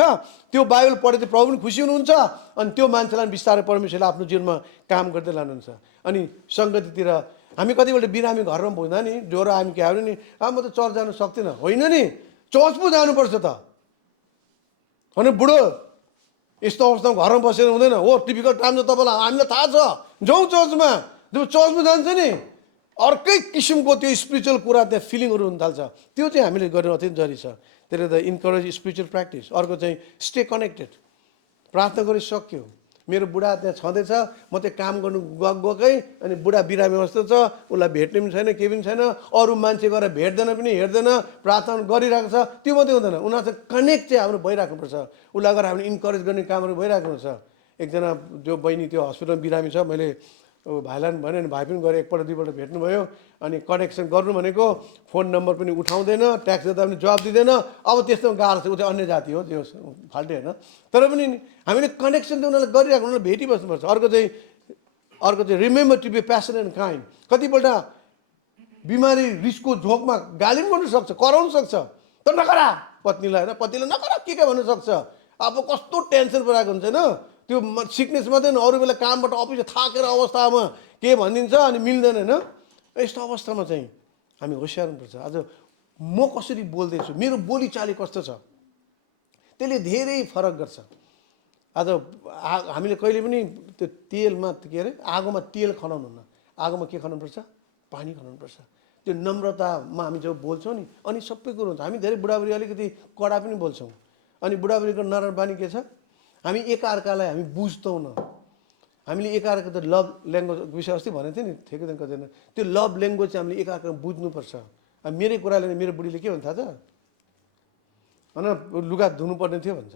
त्यो बाइबल पढेर चाहिँ प्रभु पनि खुसी हुनुहुन्छ, अनि त्यो मान्छेलाई बिस्तारै परमेश्वरले आफ्नो जीवनमा काम गर्दै लानुहुन्छ। अनि सङ्गतितिर हामी कतिपल्ट बिरामी घरमा हुँदा नि ज्वरो हामी के आयो नि, म त चर्च जानु सक्दिनँ, होइन नि चर्च पो जानुपर्छ त। अनि बुढो यस्तो अवस्थामा घरमा बसेर हुँदैन हो, टिपिकल टाइम त तपाईँलाई हामीलाई थाहा छ, जाउँ चर्चमा। जब चर्चमा जान्छ नि अर्कै किसिमको त्यो स्पिरिचुअल कुरा त्यहाँ फिलिङहरू हुन थाल्छ। त्यो चाहिँ हामीले गर्नु अत्यन्त जरुरी छ। त्यसले त इन्करेज स्पिरिचुअल प्र्याक्टिस। अर्को चाहिँ स्टे कनेक्टेड। प्रार्थना गरिसक्यो, मेरो बुढा त्यहाँ छँदैछ, म त्यहाँ काम गर्नु गएकै, अनि बुढा बिरामी अवस्था छ, उसलाई भेट्ने पनि छैन, केही पनि छैन, अरू मान्छे गएर भेट्दैन पनि हेर्दैन, प्रार्थना गरिरहेको छ, त्यो मात्रै हुँदैन, उनीहरूसँग कनेक्ट चाहिँ हाम्रो भइराख्नुपर्छ। उसलाई गएर हामीले इन्करेज गर्ने कामहरू भइराख्नुपर्छ। एकजना जो बहिनी त्यो हस्पिटलमा बिरामी छ, मैले अब भाइलाई पनि भन्यो नि, भाइ पनि गएर एकपल्ट दुईपल्ट भेट्नुभयो, अनि कनेक्सन गर्नु भनेको फोन नम्बर पनि उठाउँदैन, ट्याक्स दिँदा पनि जवाब दिँदैन। अब त्यस्तो गाह्रो छ, ऊ चाहिँ अन्य जाति हो, त्यो फाल्टै होइन। तर पनि हामीले कनेक्सन चाहिँ उनीहरूलाई गरिरहेको, उनीहरूलाई भेटिबस्नुपर्छ। अर्को चाहिँ remember to be patient and kind. कतिपल्ट बिमारी रिसको झोकमा गाली पनि गर्नु सक्छ, कराउनु सक्छ, तर नकरा पत्नीलाई होइन, पतिले नकरा के भन्नु सक्छ। अब कस्तो टेन्सन परेको हुन्छ होइन, त्यो सिकनेस मात्रै अरू बेला कामबाट अफिस थाकेर अवस्थामा के भनिदिन्छ अनि मिल्दैन होइन। यस्तो अवस्थामा चाहिँ हामी होसियार हुनुपर्छ। आज म कसरी बोल्दैछु, मेरो बोलीचाली कस्तो छ, त्यसले धेरै फरक गर्छ। आज हामीले कहिले पनि त्यो तेलमा के अरे आगोमा तेल खनाउनुहुन्न, आगोमा के खनाउनुपर्छ, पानी खनाउनुपर्छ। त्यो नम्रतामा हामी जब बोल्छौँ नि, अनि सबै कुरो हुन्छ। हामी धेरै बुढाबुढी अलिकति कडा पनि बोल्छौँ, अनि बुढाबुढीको नरम बानी के छ, हामी एकअर्कालाई हामी बुझ्दैनौँ न। हामीले एकअर्काको त लभ ल्याङ्ग्वेज विषय अस्ति भनेको थिएँ नि, ठिकै दिन कतिजना, त्यो लभ ल्याङ्ग्वेज चाहिँ हामीले एकअर्कामा बुझ्नुपर्छ। अब मेरै कुराले मेरो बुढीले के भन्छ थाहा छ होइन, लुगा धुनुपर्ने थियो भन्छ।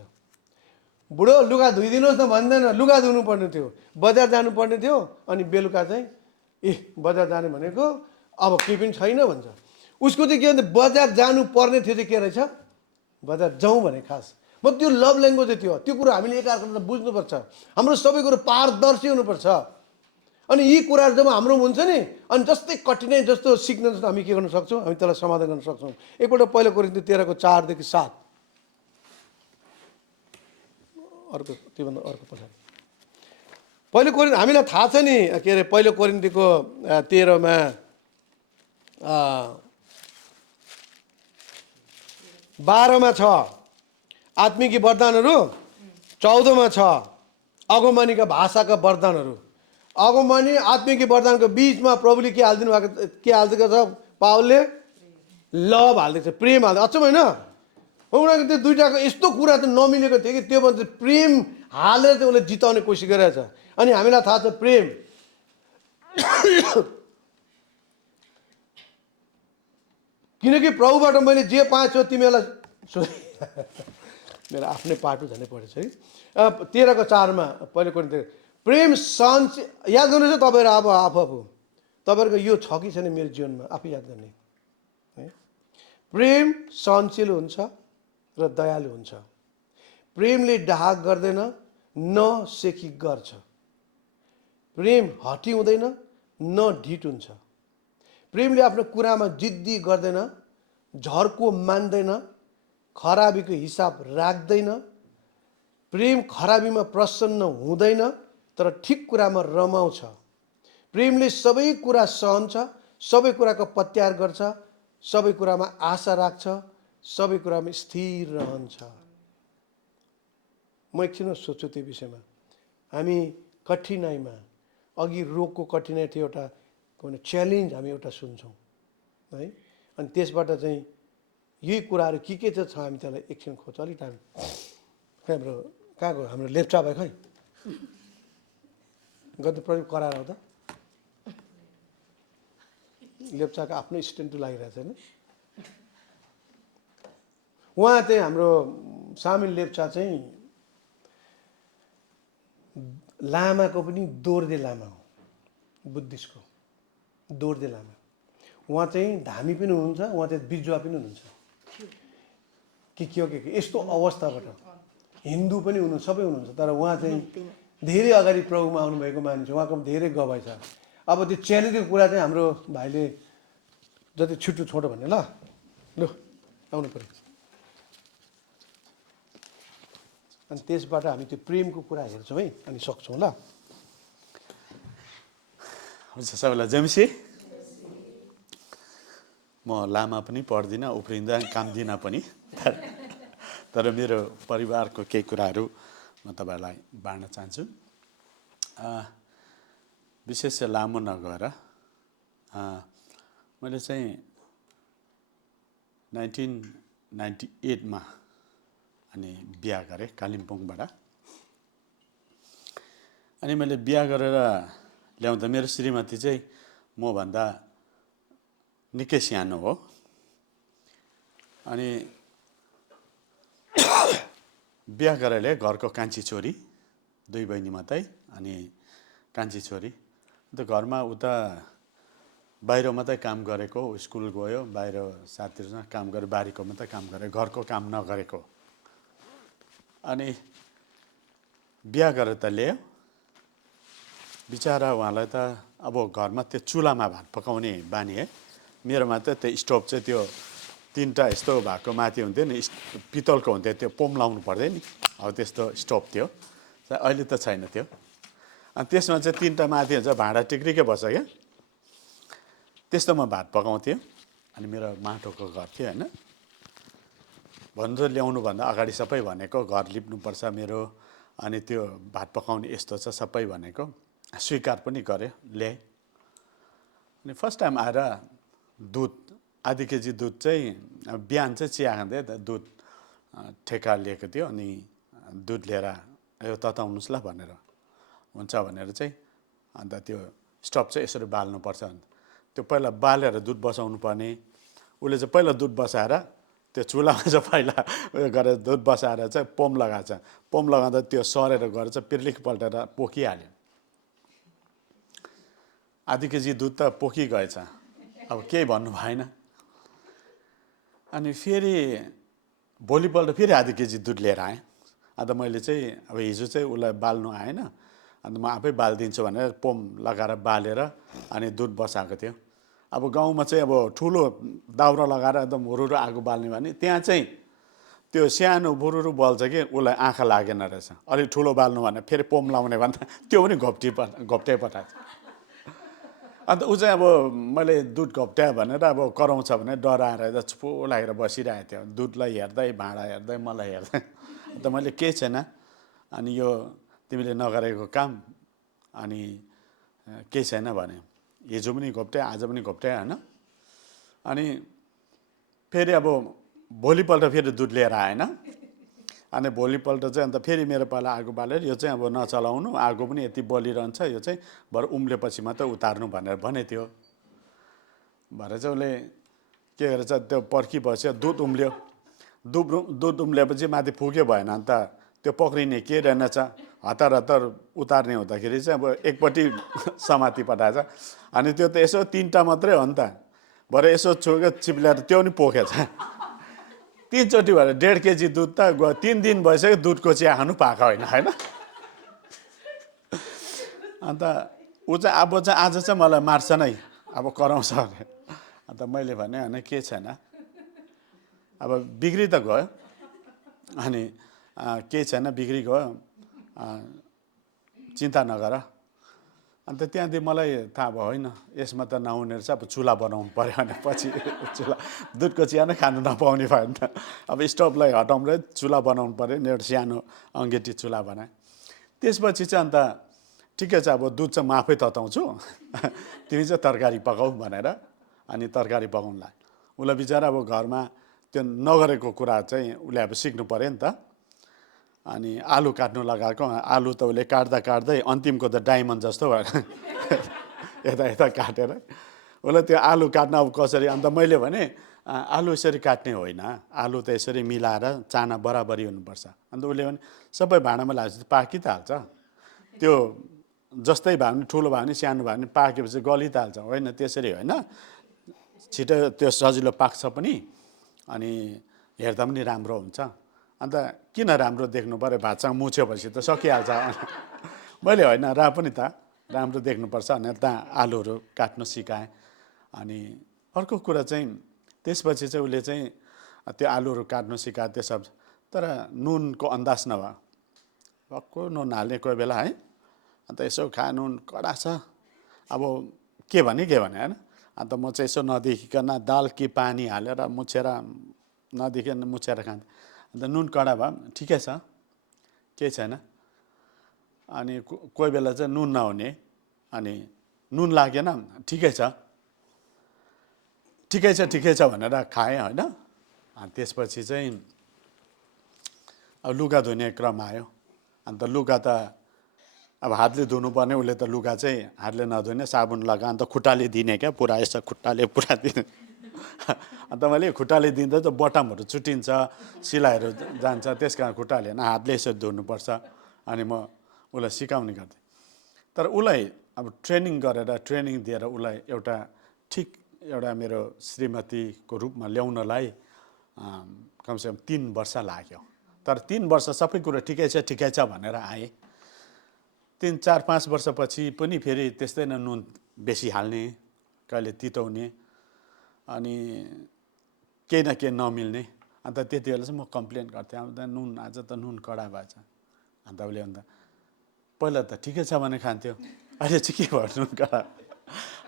बुढो लुगा धोइदिनुहोस् न भन्दैन, लुगा धुनुपर्ने थियो, बजार जानुपर्ने थियो, अनि बेलुका चाहिँ बजार जाने भनेको अब केही पनि छैन भन्छ। उसको चाहिँ के भन्छ, बजार जानुपर्ने थियो चाहिँ के रहेछ, बजार जाउँ भने खास म त्यो लभ ल्याङ्ग्वेज थियो। त्यो कुरो हामीले एकअर्कालाई बुझ्नुपर्छ। हाम्रो सबै कुरो पारदर्शी हुनुपर्छ। अनि यी कुराहरू जब हाम्रो हुन्छ नि, अनि जस्तै कठिनाइ जस्तो सिक्न जस्तो हामी के गर्न सक्छौँ, हामी त्यसलाई समाधान गर्न सक्छौँ। एकपल्ट पहिलो कोरिन्थी 13को 4देखि 7, अर्को त्योभन्दा अर्को पछाडि पहिलो कोरिन्थी हामीलाई थाहा छ नि, के अरे पहिलो कोरिन्थीको 13मा 12मा छ आत्मिकी वरदानहरू, 14मा छ अगमबानीका भाषाका वरदानहरू। अगमबानी आत्मिकी वरदानको बिचमा प्रभुले के हालिदिनु भएको, के हालिदिएको छ, पावलले लभ हालिदिएको छ, प्रेम हाल्दै। अचम्म होइन, उनीहरूको त्यो दुइटाको यस्तो कुरा चाहिँ नमिलेको थियो कि त्यो भन्छ प्रेम हालेर चाहिँ उसले जिताउने कोसिस गरिरहेछ। अनि हामीलाई थाहा छ प्रेम किनकि प्रभुबाट मैले जे पाएछु तिमीहरूलाई मेरो आफ्नै पाटो झनै पढेछ है। 13को 4मा पहिलो कोरिन्थी प्रेम सहनशील, याद गर्नुहोस् है तपाईँहरू, अब आफू तपाईँहरूको यो छ कि छैन मेरो जीवनमा आफै याद गर्ने है। प्रेम सहनशील हुन्छ र दयालु हुन्छ। प्रेमले डाहा गर्दैन, न सेकी गर्छ। प्रेम हटी हुँदैन, न ढिट हुन्छ। प्रेमले आफ्नो कुरामा जिद्दी गर्दैन, झर्को मान्दैन, खराबीको हिसाब राख्दैन। प्रेम खराबीमा प्रसन्न हुँदैन, तर ठिक कुरामा रमाउँछ। प्रेमले सबै कुरा सहन्छ, सबै कुराको पत्यार गर्छ, सबै कुरामा आशा राख्छ, सबै कुरामा स्थिर रहन्छ। म एकछिन सोच्छु त्यो विषयमा। हामी कठिनाइमा, अघि रोगको कठिनाइ थियो, एउटा च्यालेन्ज हामी एउटा सुन्छौँ है, अनि त्यसबाट चाहिँ यही कुराहरू के छ हामी त्यसलाई एकछिन खोज्छ। अलिक टाइम खै हाम्रो कहाँ गयो, हाम्रो लेप्चा भयो खै, गति प्रयोग कराएर आउँदा लेप्चाको आफ्नो स्ट्यान्ड लागिरहेको छैन। उहाँ चाहिँ हाम्रो सामिल लेप्चा चाहिँ लामाको पनि दोर्जे लामा हो, बुद्धिस्टको दोर्जे लामा। उहाँ चाहिँ धामी पनि हुनुहुन्छ, उहाँ चाहिँ बिजुवा पनि हुनुहुन्छ के यस्तो अवस्थाबाट हिन्दू पनि हुनु, सबै हुनुहुन्छ। तर उहाँ चाहिँ धेरै अगाडि प्रभुमा आउनुभएको मानिस, उहाँको धेरै गवाई छ। अब त्यो च्यालेन्जको कुरा चाहिँ हाम्रो भाइले जति छिटो छोटो भन्ने ल लु आउनु पऱ्यो। अनि त्यसबाट हामी त्यो प्रेमको कुरा हेर्छौँ है, अनि सक्छौँ ल। हुन्छ, सबैलाई जमसी। म लामा पनि पढ्दिनँ, उफ्रिँदा कामदिनँ पनि, तर मेरो परिवारको केही कुराहरू म तपाईँहरूलाई बाँड्न चाहन्छु। विशेष चाहिँ लामो नगएर मैले चाहिँ 1998मा अनि बिहा गरेँ कालिम्पोङबाट। अनि मैले बिहा गरेर ल्याउँदा मेरो श्रीमती चाहिँ मभन्दा निकै सानो हो। अनि बिहा गरेर घरको कान्छी छोरी, दुई बहिनी मात्रै, अनि कान्छी छोरी। अन्त घरमा उता बाहिर मात्रै काम गरेको, स्कुल गयो, बाहिर साथीहरूसँग काम गरेँ, बारीको मात्रै काम गरेँ, घरको काम नगरेको। अनि बिहा गरेर त ल्यायो। बिचरा उहाँलाई त अब घरमा त्यो चुलामा भात पकाउने बानी है। मेरोमा त त्यो स्टोभ चाहिँ त्यो 3टा यस्तो भएको माथि हुन्थ्यो नि, पितलको हुन्थ्यो, त्यो पोम लाउनु पर्दैन नि, हो त्यस्तो स्टोभ थियो। अहिले त छैन त्यो। अनि त्यसमा चाहिँ 3टा माथि हुन्छ, भाँडा टिक्रिकै बस्छ क्या। त्यस्तोमा भात पकाउँथ्यो। अनि मेरो माटोको घर थियो होइन। भन्नु त ल्याउनुभन्दा अगाडि सबै भनेको घर लिप्नुपर्छ मेरो, अनि त्यो भात पकाउने यस्तो छ सबै भनेको। स्वीकार पनि गऱ्यो, ल्याएँ। अनि फर्स्ट टाइम आएर दुध आधी केजी दुध चाहिँ बिहान चाहिँ चिया खाँदै दुध ठेका लिएको थियो। अनि दुध लिएर यो तताउनुहोस् ल भनेर, हुन्छ भनेर चाहिँ अन्त त्यो स्टोभ चाहिँ यसरी बाल्नुपर्छ। त्यो पहिला बालेर दुध बसाउनु पर्ने। उसले चाहिँ पहिला दुध बसाएर त्यो चुलामा चाहिँ पहिला उयो गरेर दुध बसाएर चाहिँ पोम लगाएको छ। पोम लगाउँदा त्यो सरेर गएर चाहिँ पिर्लिक पल्टेर पोखिहाल्यो। आधी केजी दुध त पोखिगएछ। अब केही भन्नु भएन। अनि फेरि भोलिपल्ट फेरि आधी केजी दुध लिएर आएँ। अन्त मैले चाहिँ अब हिजो चाहिँ उसलाई बाल्नु आएन, अन्त म आफै बालिदिन्छु भनेर पोम लगाएर बालेर अनि दुध बसाएको थियो। अब गाउँमा चाहिँ अब ठुलो दाउरा लगाएर एकदम हुरुरु आगो बाल्ने भने त्यहाँ चाहिँ त्यो सानो बुरुरु बल्छ कि उसलाई आँखा लागेन रहेछ। अलिक ठुलो बाल्नु भने फेरि पोम लाउने भन्दा त्यो पनि घोप्टाइ पठाएछ। अन्त ऊ चाहिँ अब मैले दुध घोप्ट्याएँ भनेर अब कराउँछ भने डराएर चुपो लागेर बसिरहेको थियो। दुधलाई हेर्दै, भाँडा हेर्दै, मलाई हेर्दै। अन्त मैले केही छैन, अनि यो तिमीले नगरेको काम, अनि केही छैन भने। हिजो पनि घोप्ट्याएँ, आज पनि घोप्ट्याएँ होइन। अनि फेरि अब भोलिपल्ट फेरि दुध लिएर आएन। अनि भोलिपल्ट चाहिँ अन्त फेरि मेरो पाला आगो बालेर यो चाहिँ अब नचलाउनु, आगो पनि यति बलिरहन्छ, यो चाहिँ भरे उम्लेपछि मात्रै उतार्नु भनेर भने थियो। भरे चाहिँ उसले के गरेछ, त्यो पर्खिबस्यो, दुध उम्ल्यो। दुध उम्लेपछि माथि फुक्यो भएन। अन्त त्यो पक्रिने के रहेनछ, हतार हतार उतार्ने हुँदाखेरि चाहिँ अब एकपट्टि समाति पठाएछ। अनि त्यो त यसो 3टा मात्रै हो नि त, भरे यसो छोक्यो चिप्ल्याएर त्यो पनि पोखेछ। 3चोटि भएर 1.5 केजी दुध त गयो। 3 दिन भइसक्यो दुधको चिया खानु पाएको होइन होइन। अन्त ऊ चाहिँ अब चाहिँ आज चाहिँ मलाई मार्छ नै, अब कराउँछ अरे। अन्त मैले भने होइन के छैन, अब बिग्री त गयो, अनि केही छैन, बिग्री गयो, चिन्ता नगर। अन्त त्यहाँदेखि मलाई थाहा भयो होइन यसमा त नहुने रहेछ, अब चुला बनाउनु पऱ्यो भने पछि चुला दुधको चिया नै खानु नपाउने भयो नि त। अब स्टोभलाई हटाउनु चुला बनाउनु पऱ्यो नि, एउटा सानो अङ्गेटी चुला बनाएँ। त्यसपछि चाहिँ अन्त ठिकै छ, अब दुध चाहिँ म आफै तताउँछु, तिमी चाहिँ तरकारी पकाऊ भनेर अनि तरकारी पकाउनु लाग्यो। उसलाई बिचरा अब घरमा त्यो नगरेको कुरा चाहिँ उसले अब सिक्नु पऱ्यो नि त। अनि आलु काट्नु लगाएको, आलु त उसले काट्दा काट्दै अन्तिमको त डायमन्ड जस्तो भएर यता यता काटेर उसलाई त्यो आलु काट्न अब कसरी। अन्त मैले भने आलु यसरी काट्ने होइन, आलु त यसरी मिलाएर चाना बराबरी हुनुपर्छ। अन्त उसले भने सबै भाँडामा लाग्छ पाकि त हाल्छ, त्यो जस्तै भयो भने ठुलो भयो भने सानो भयो भने पाकेपछि गली त हाल्छ। होइन त्यसरी होइन, छिटो त्यो सजिलो पाक्छ पनि, अनि हेर्दा पनि राम्रो हुन्छ। अन्त किन राम्रो देख्नु पऱ्यो, भातसँग मुछ्योपछि त सकिहाल्छ। मैले होइन र पनि त राम्रो देख्नुपर्छ भनेर त आलुहरू काट्नु सिकाएँ। अनि अर्को कुरा चाहिँ त्यसपछि चाहिँ उसले चाहिँ त्यो आलुहरू काट्नु सिकायो त्यो सब, तर नुनको अन्दाज नभयो। भक्कु नुन हाल्ने कोही बेला है। अन्त यसो खा नुन कडा छ, अब के भने होइन। अन्त म चाहिँ यसो नदेखिकन दाल कि पानी हालेर मुछेर नदेखिकन मुछेर खान्थेँ। अन्त नुन कडा भयो, ठिकै छ, केही छैन। अनि कोही बेला चाहिँ नुन नहुने, अनि नुन लागेन, ठिकै छ भनेर खाएँ होइन। अनि त्यसपछि चाहिँ अब लुगा धुने क्रम आयो। अन्त लुगा त अब हातले धुनुपर्ने, उसले त लुगा चाहिँ हातले नधुने, साबुन लगा, अन्त खुट्टाले दिने क्या, पुरा यसो खुट्टाले पुरा दिने। अन्त मैले खुट्टाले दिँदा त बटमहरू चुटिन्छ, सिलाइहरू जान्छ, त्यस कारण खुट्टाले होइन हातले यसो धुनुपर्छ। अनि म उसलाई सिकाउने गर्थेँ। तर उसलाई अब ट्रेनिङ गरेर ट्रेनिङ दिएर उसलाई एउटा ठिक एउटा मेरो श्रीमतीको रूपमा ल्याउनलाई कमसेकम 3 वर्ष लाग्यो। तर 3 वर्ष सबै कुरो ठिकै छ भनेर आएँ। 3, 4, 5 वर्षपछि पनि फेरि त्यस्तै नै नुन बेसी हाल्ने, कहिले तिताउने, अनि केही न केही नमिल्ने। अन्त त्यति बेला चाहिँ म कम्प्लेन गर्थेँ, अब त नुन आज त नुन कडा भएछ। अन्त उसले अन्त पहिला त ठिकै छ भने खान्थ्यो, अहिले चाहिँ के भयो नुन कडा।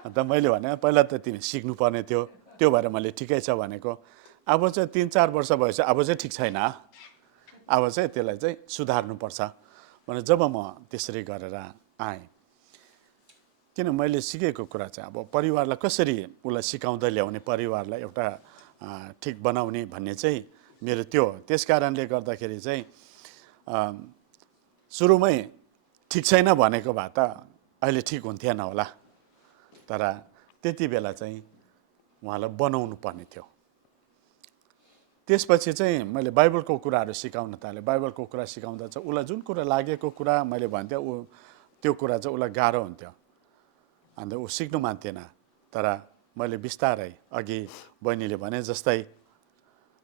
अन्त मैले भने पहिला त तिमी सिक्नुपर्ने थियो, त्यो भएर मैले ठिकै छ भनेको। अब चाहिँ 3-4 वर्ष भएपछि अब चाहिँ ठिक छैन, अब चाहिँ त्यसलाई चाहिँ सुधार्नुपर्छ भने जब म त्यसरी गरेर आएँ। किन मैले सिकेको कुरा चाहिँ अब परिवारलाई कसरी उसलाई सिकाउँदै ल्याउने, परिवारलाई एउटा ठिक बनाउने भन्ने चाहिँ मेरो त्यो हो। त्यस कारणले गर्दाखेरि चाहिँ सुरुमै ठिक छैन भनेको भए त अहिले ठिक हुन्थेन होला, तर त्यति बेला चाहिँ उहाँलाई बनाउनु पर्ने थियो। त्यसपछि चाहिँ मैले बाइबलको कुराहरू सिकाउन थालेँ। बाइबलको कुरा सिकाउँदा चाहिँ उसलाई जुन कुरा लागेको कुरा मैले भन्थेँ, त्यो कुरा चाहिँ उसलाई गाह्रो हुन्थ्यो। अन्त ऊ सिक्नु मान्थेन। तर मैले बिस्तारै अघि बहिनीले भने जस्तै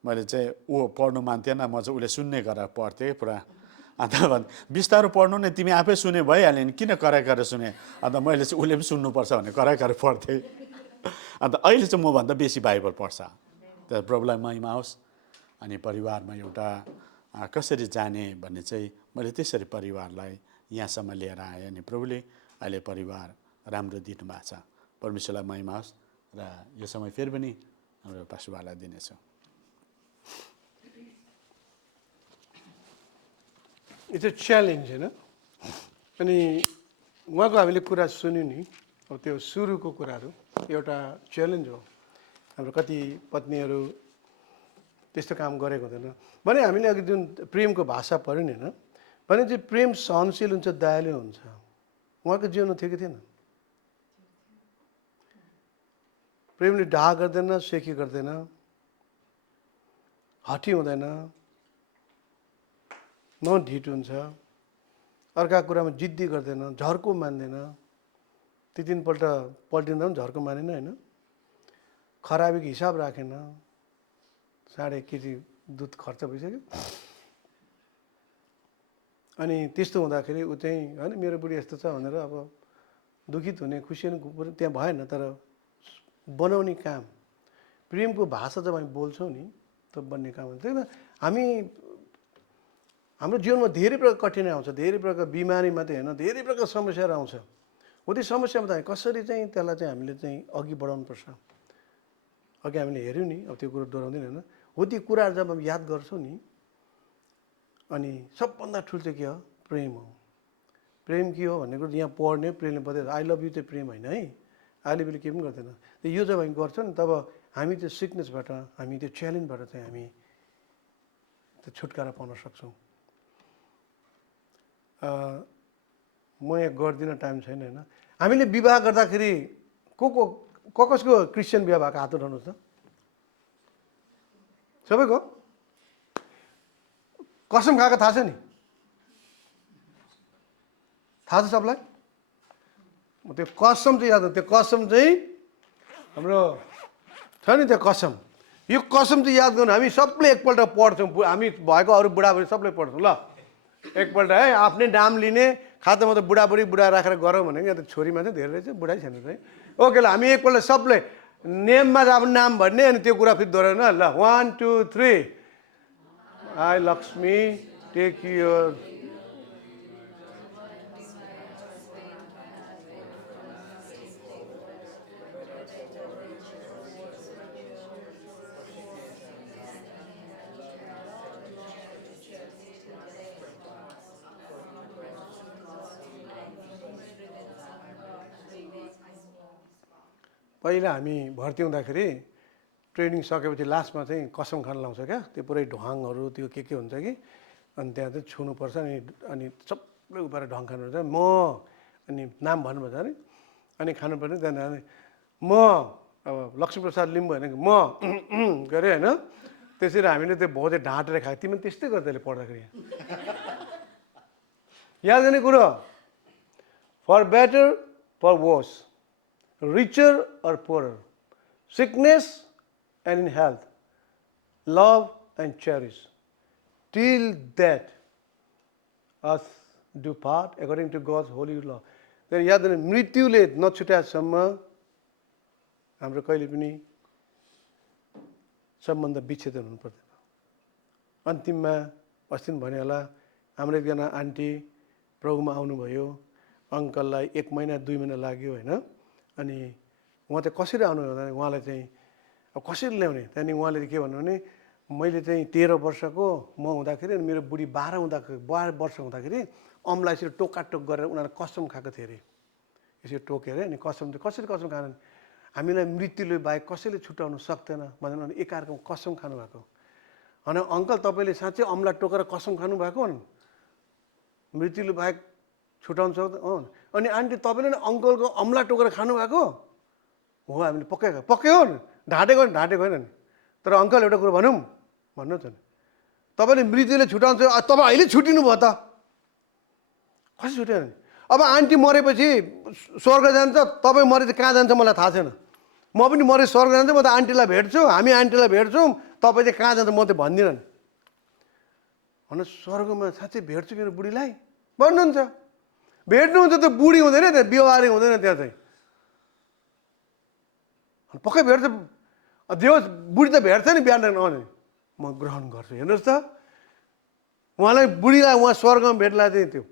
मैले चाहिँ ऊ पढ्नु मान्थेन, म चाहिँ उसले सुन्ने गरेर पढ्थेँ पुरा। अन्त बिस्तारो पढ्नु नै तिमी आफै सुने भइहाल्यो नि, किन कराइ गरेर सुने। अन्त मैले चाहिँ उसले पनि सुन्नुपर्छ भने कराइ गरेर पढ्थेँ। अन्त अहिले चाहिँ मभन्दा बेसी बाइबल पढ्छ। तर प्रभुलाई महिमा होस्। अनि परिवारमा एउटा कसरी जाने भन्ने चाहिँ मैले त्यसरी परिवारलाई यहाँसम्म लिएर आएँ। अनि प्रभुले अहिले परिवार राम्रो दिनुभएको छ। परमेश्वरलाई महिमा होस्। र यो समय फेरि पनि हाम्रो पास्टरलाई दिनेछु। इट्स अ च्यालेन्ज होइन। अनि उहाँको हामीले कुरा सुन्यौँ नि, अब त्यो सुरुको कुराहरू एउटा च्यालेन्ज हो। हाम्रो कति पत्नीहरू त्यस्तो काम गरेको हुँदैन भने हामीले अघि जुन प्रेमको भाषा पढ्यो नि होइन, भने चाहिँ प्रेम सहनशील हुन्छ, दयालु हुन्छ। उहाँको जीवनमा थियो कि थिएन? प्रेमले डाहा गर्दैन, सेकी गर्दैन, हठी हुँदैन, न ढिट हुन्छ, अर्का कुरामा जिद्दी गर्दैन, झर्को मान्दैन। 3 पल्ट पल्टिँदा पनि झर्को मानेन होइन, खराबीको हिसाब राखेन, 1.5 केजी दुध खर्च भइसक्यो। अनि त्यस्तो हुँदाखेरि ऊ चाहिँ होइन मेरो बुढी यस्तो छ भनेर अब दुखित हुने, खुसी हुने त्यहाँ भएन। तर बनाउने काम, प्रेमको भाषा जब हामी बोल्छौँ नि तब बन्ने काम हुन्छ। हामी हाम्रो जीवनमा धेरै प्रकार कठिनाइ आउँछ, धेरै प्रकार बिमारी मात्रै होइन, धेरै प्रकार समस्याहरू आउँछ। हो त्यो समस्यामा त हामी कसरी चाहिँ त्यसलाई चाहिँ हामीले चाहिँ अघि बढाउनुपर्छ। अघि हामीले हेऱ्यौँ नि, अब त्यो कुरो दोहोऱ्याउँदैन होइन। हो त्यो कुराहरू जब हामी याद गर्छौँ नि, अनि सबभन्दा ठुलो चाहिँ के हो? प्रेम हो। प्रेम के हो भन्ने कुरो यहाँ पढ्ने प्रेमले बताइदिन्छ। आई लभ यु चाहिँ प्रेम होइन है, आई लभ युले केही पनि गर्दैन। यो जब हामी गर्छौँ नि तब हामी त्यो सिकनेसबाट, हामी त्यो च्यालेन्जबाट चाहिँ हामी त्यो छुटकारा पाउन सक्छौँ। म यहाँ गर्दिनँ, टाइम छैन होइन। हामीले विवाह गर्दाखेरि कसको क्रिस्चियन विवाह भएको हात उठाउनुहोस् त? सबैको कसम खाएको थाहा छ नि? थाहा छ सबलाई? त्यो कसम चाहिँ याद हो। त्यो कसम चाहिँ हाम्रो छ नि, त्यो कसम। यो कसम चाहिँ याद गर्नु। हामी सबले एकपल्ट पढ्छौँ, हामी भएको अरू बुढाबुढी सबले पढ्छौँ। ल एकपल्ट है, आफ्नै नाम लिने खातामा त बुढाबुढी बुढा राखेर गरौँ भनेको यहाँ त छोरी मात्रै धेरै रहेछ, बुढै छैन चाहिँ। ओके ल, हामी एकपल्ट सबले नेममा आफ्नो नाम भन्ने, अनि त्यो कुरा फेरि दोहोऱ्याउन। ल 1 2 3 आई लक्ष्मी टेक योर। पहिला हामी भर्ती हुँदाखेरि ट्रेनिङ सकेपछि लास्टमा चाहिँ कसम खान लाउँछ क्या, त्यो पुरै ढुवाङहरू त्यो के हुन्छ कि, अनि त्यहाँ चाहिँ छुनुपर्छ। अनि सबै उपाएर ढङ खानुपर्छ। म अनि नाम भन्नुपर्छ अरे, अनि खानुपर्ने। त्यहाँदेखि म अब लक्ष्मीप्रसाद लिम्बू होइन, म के अरे होइन। त्यसरी हामीले त्यो बहुत ढाँटेर खायो। तिमी त्यस्तै गर्दै पढ्दाखेरि याद गर्ने कुरो। For better for worse, richer or poorer, sickness and in health, love and cherish, till death us do part according to God's holy law. Then याद रहे मृत्युले नछुटाएसम्म हाम्रो कहिले पनि सम्बन्ध विच्छेदन हुनु पर्दैन। अन्तिममा अस्ति भने होला हाम्रो एकजना आन्टी प्रभुमा आउनुभयो, अङ्कललाई 1 महिना 2 महिना लाग्यो होइन। अनि उहाँ चाहिँ कसरी आउनु भन्दा उहाँलाई चाहिँ अब कसरी ल्याउने, त्यहाँदेखि उहाँले के भन्नु भने मैले चाहिँ 13 वर्षको म हुँदाखेरि अनि मेरो बुढी 12 वर्ष हुँदाखेरि अम्लाई यसरी टोकाटोक गरेर उनीहरूले कसम खाएको थियो अरे। यसरी टोकेर अनि कसम चाहिँ कसरी कसम खानु, हामीलाई मृत्युले बाहेक कसैले छुटाउनु सक्दैन भनेर उनीहरूले एकाअर्कामा कसम खानुभएको। होइन अङ्कल तपाईँले साँच्चै अम्ला टोकेर कसम खानुभएको मृत्युले बाहेक छुटाउनु सक्दैन? अनि आन्टी तपाईँले अङ्कलको अम्ला टोकेर खानुभएको हो? हामीले पक्कै हो ढाँटेको होइन नि। तर अङ्कल एउटा कुरो भनौँ भन्नुहोस् न, तपाईँले मृत्युले छुटाउँछ, तपाईँ अहिले छुटिनु भयो त, कसरी छुट्यो? अब आन्टी मरेपछि स्वर्ग जान्छ, तपाईँ मरेपछि कहाँ जान्छ मलाई थाहा छैन। म पनि मरे स्वर्ग जान्छु, म त आन्टीलाई भेट्छु, हामी आन्टीलाई भेट्छौँ, तपाईँ चाहिँ कहाँ जान्छ म त भन्दिनँ नि। होइन स्वर्गमा साँच्चै भेट्छु मेरो बुढीलाई भन्नुहुन्छ, भेट्नुहुन्छ त बुढी हुँदैन त्यहाँ, बिहारी हुँदैन त्यहाँ चाहिँ, पक्कै भेट्छ। देव बुढी त भेट्छ नि बिहान म ग्रहण गर्छु। हेर्नुहोस् त उहाँलाई बुढीलाई उहाँ स्वर्गमा भेट्ला चाहिँ त्यो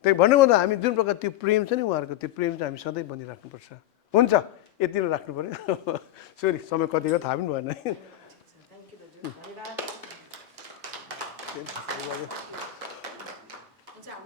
त्यही भन्नुको त हामी जुन प्रकार त्यो प्रेम छ नि उहाँहरूको, त्यो प्रेम चाहिँ हामी सधैँ बनिराख्नुपर्छ। हुन्छ यति नै राख्नु पऱ्यो। सरी समय कतिको थाहा पनि भएन है।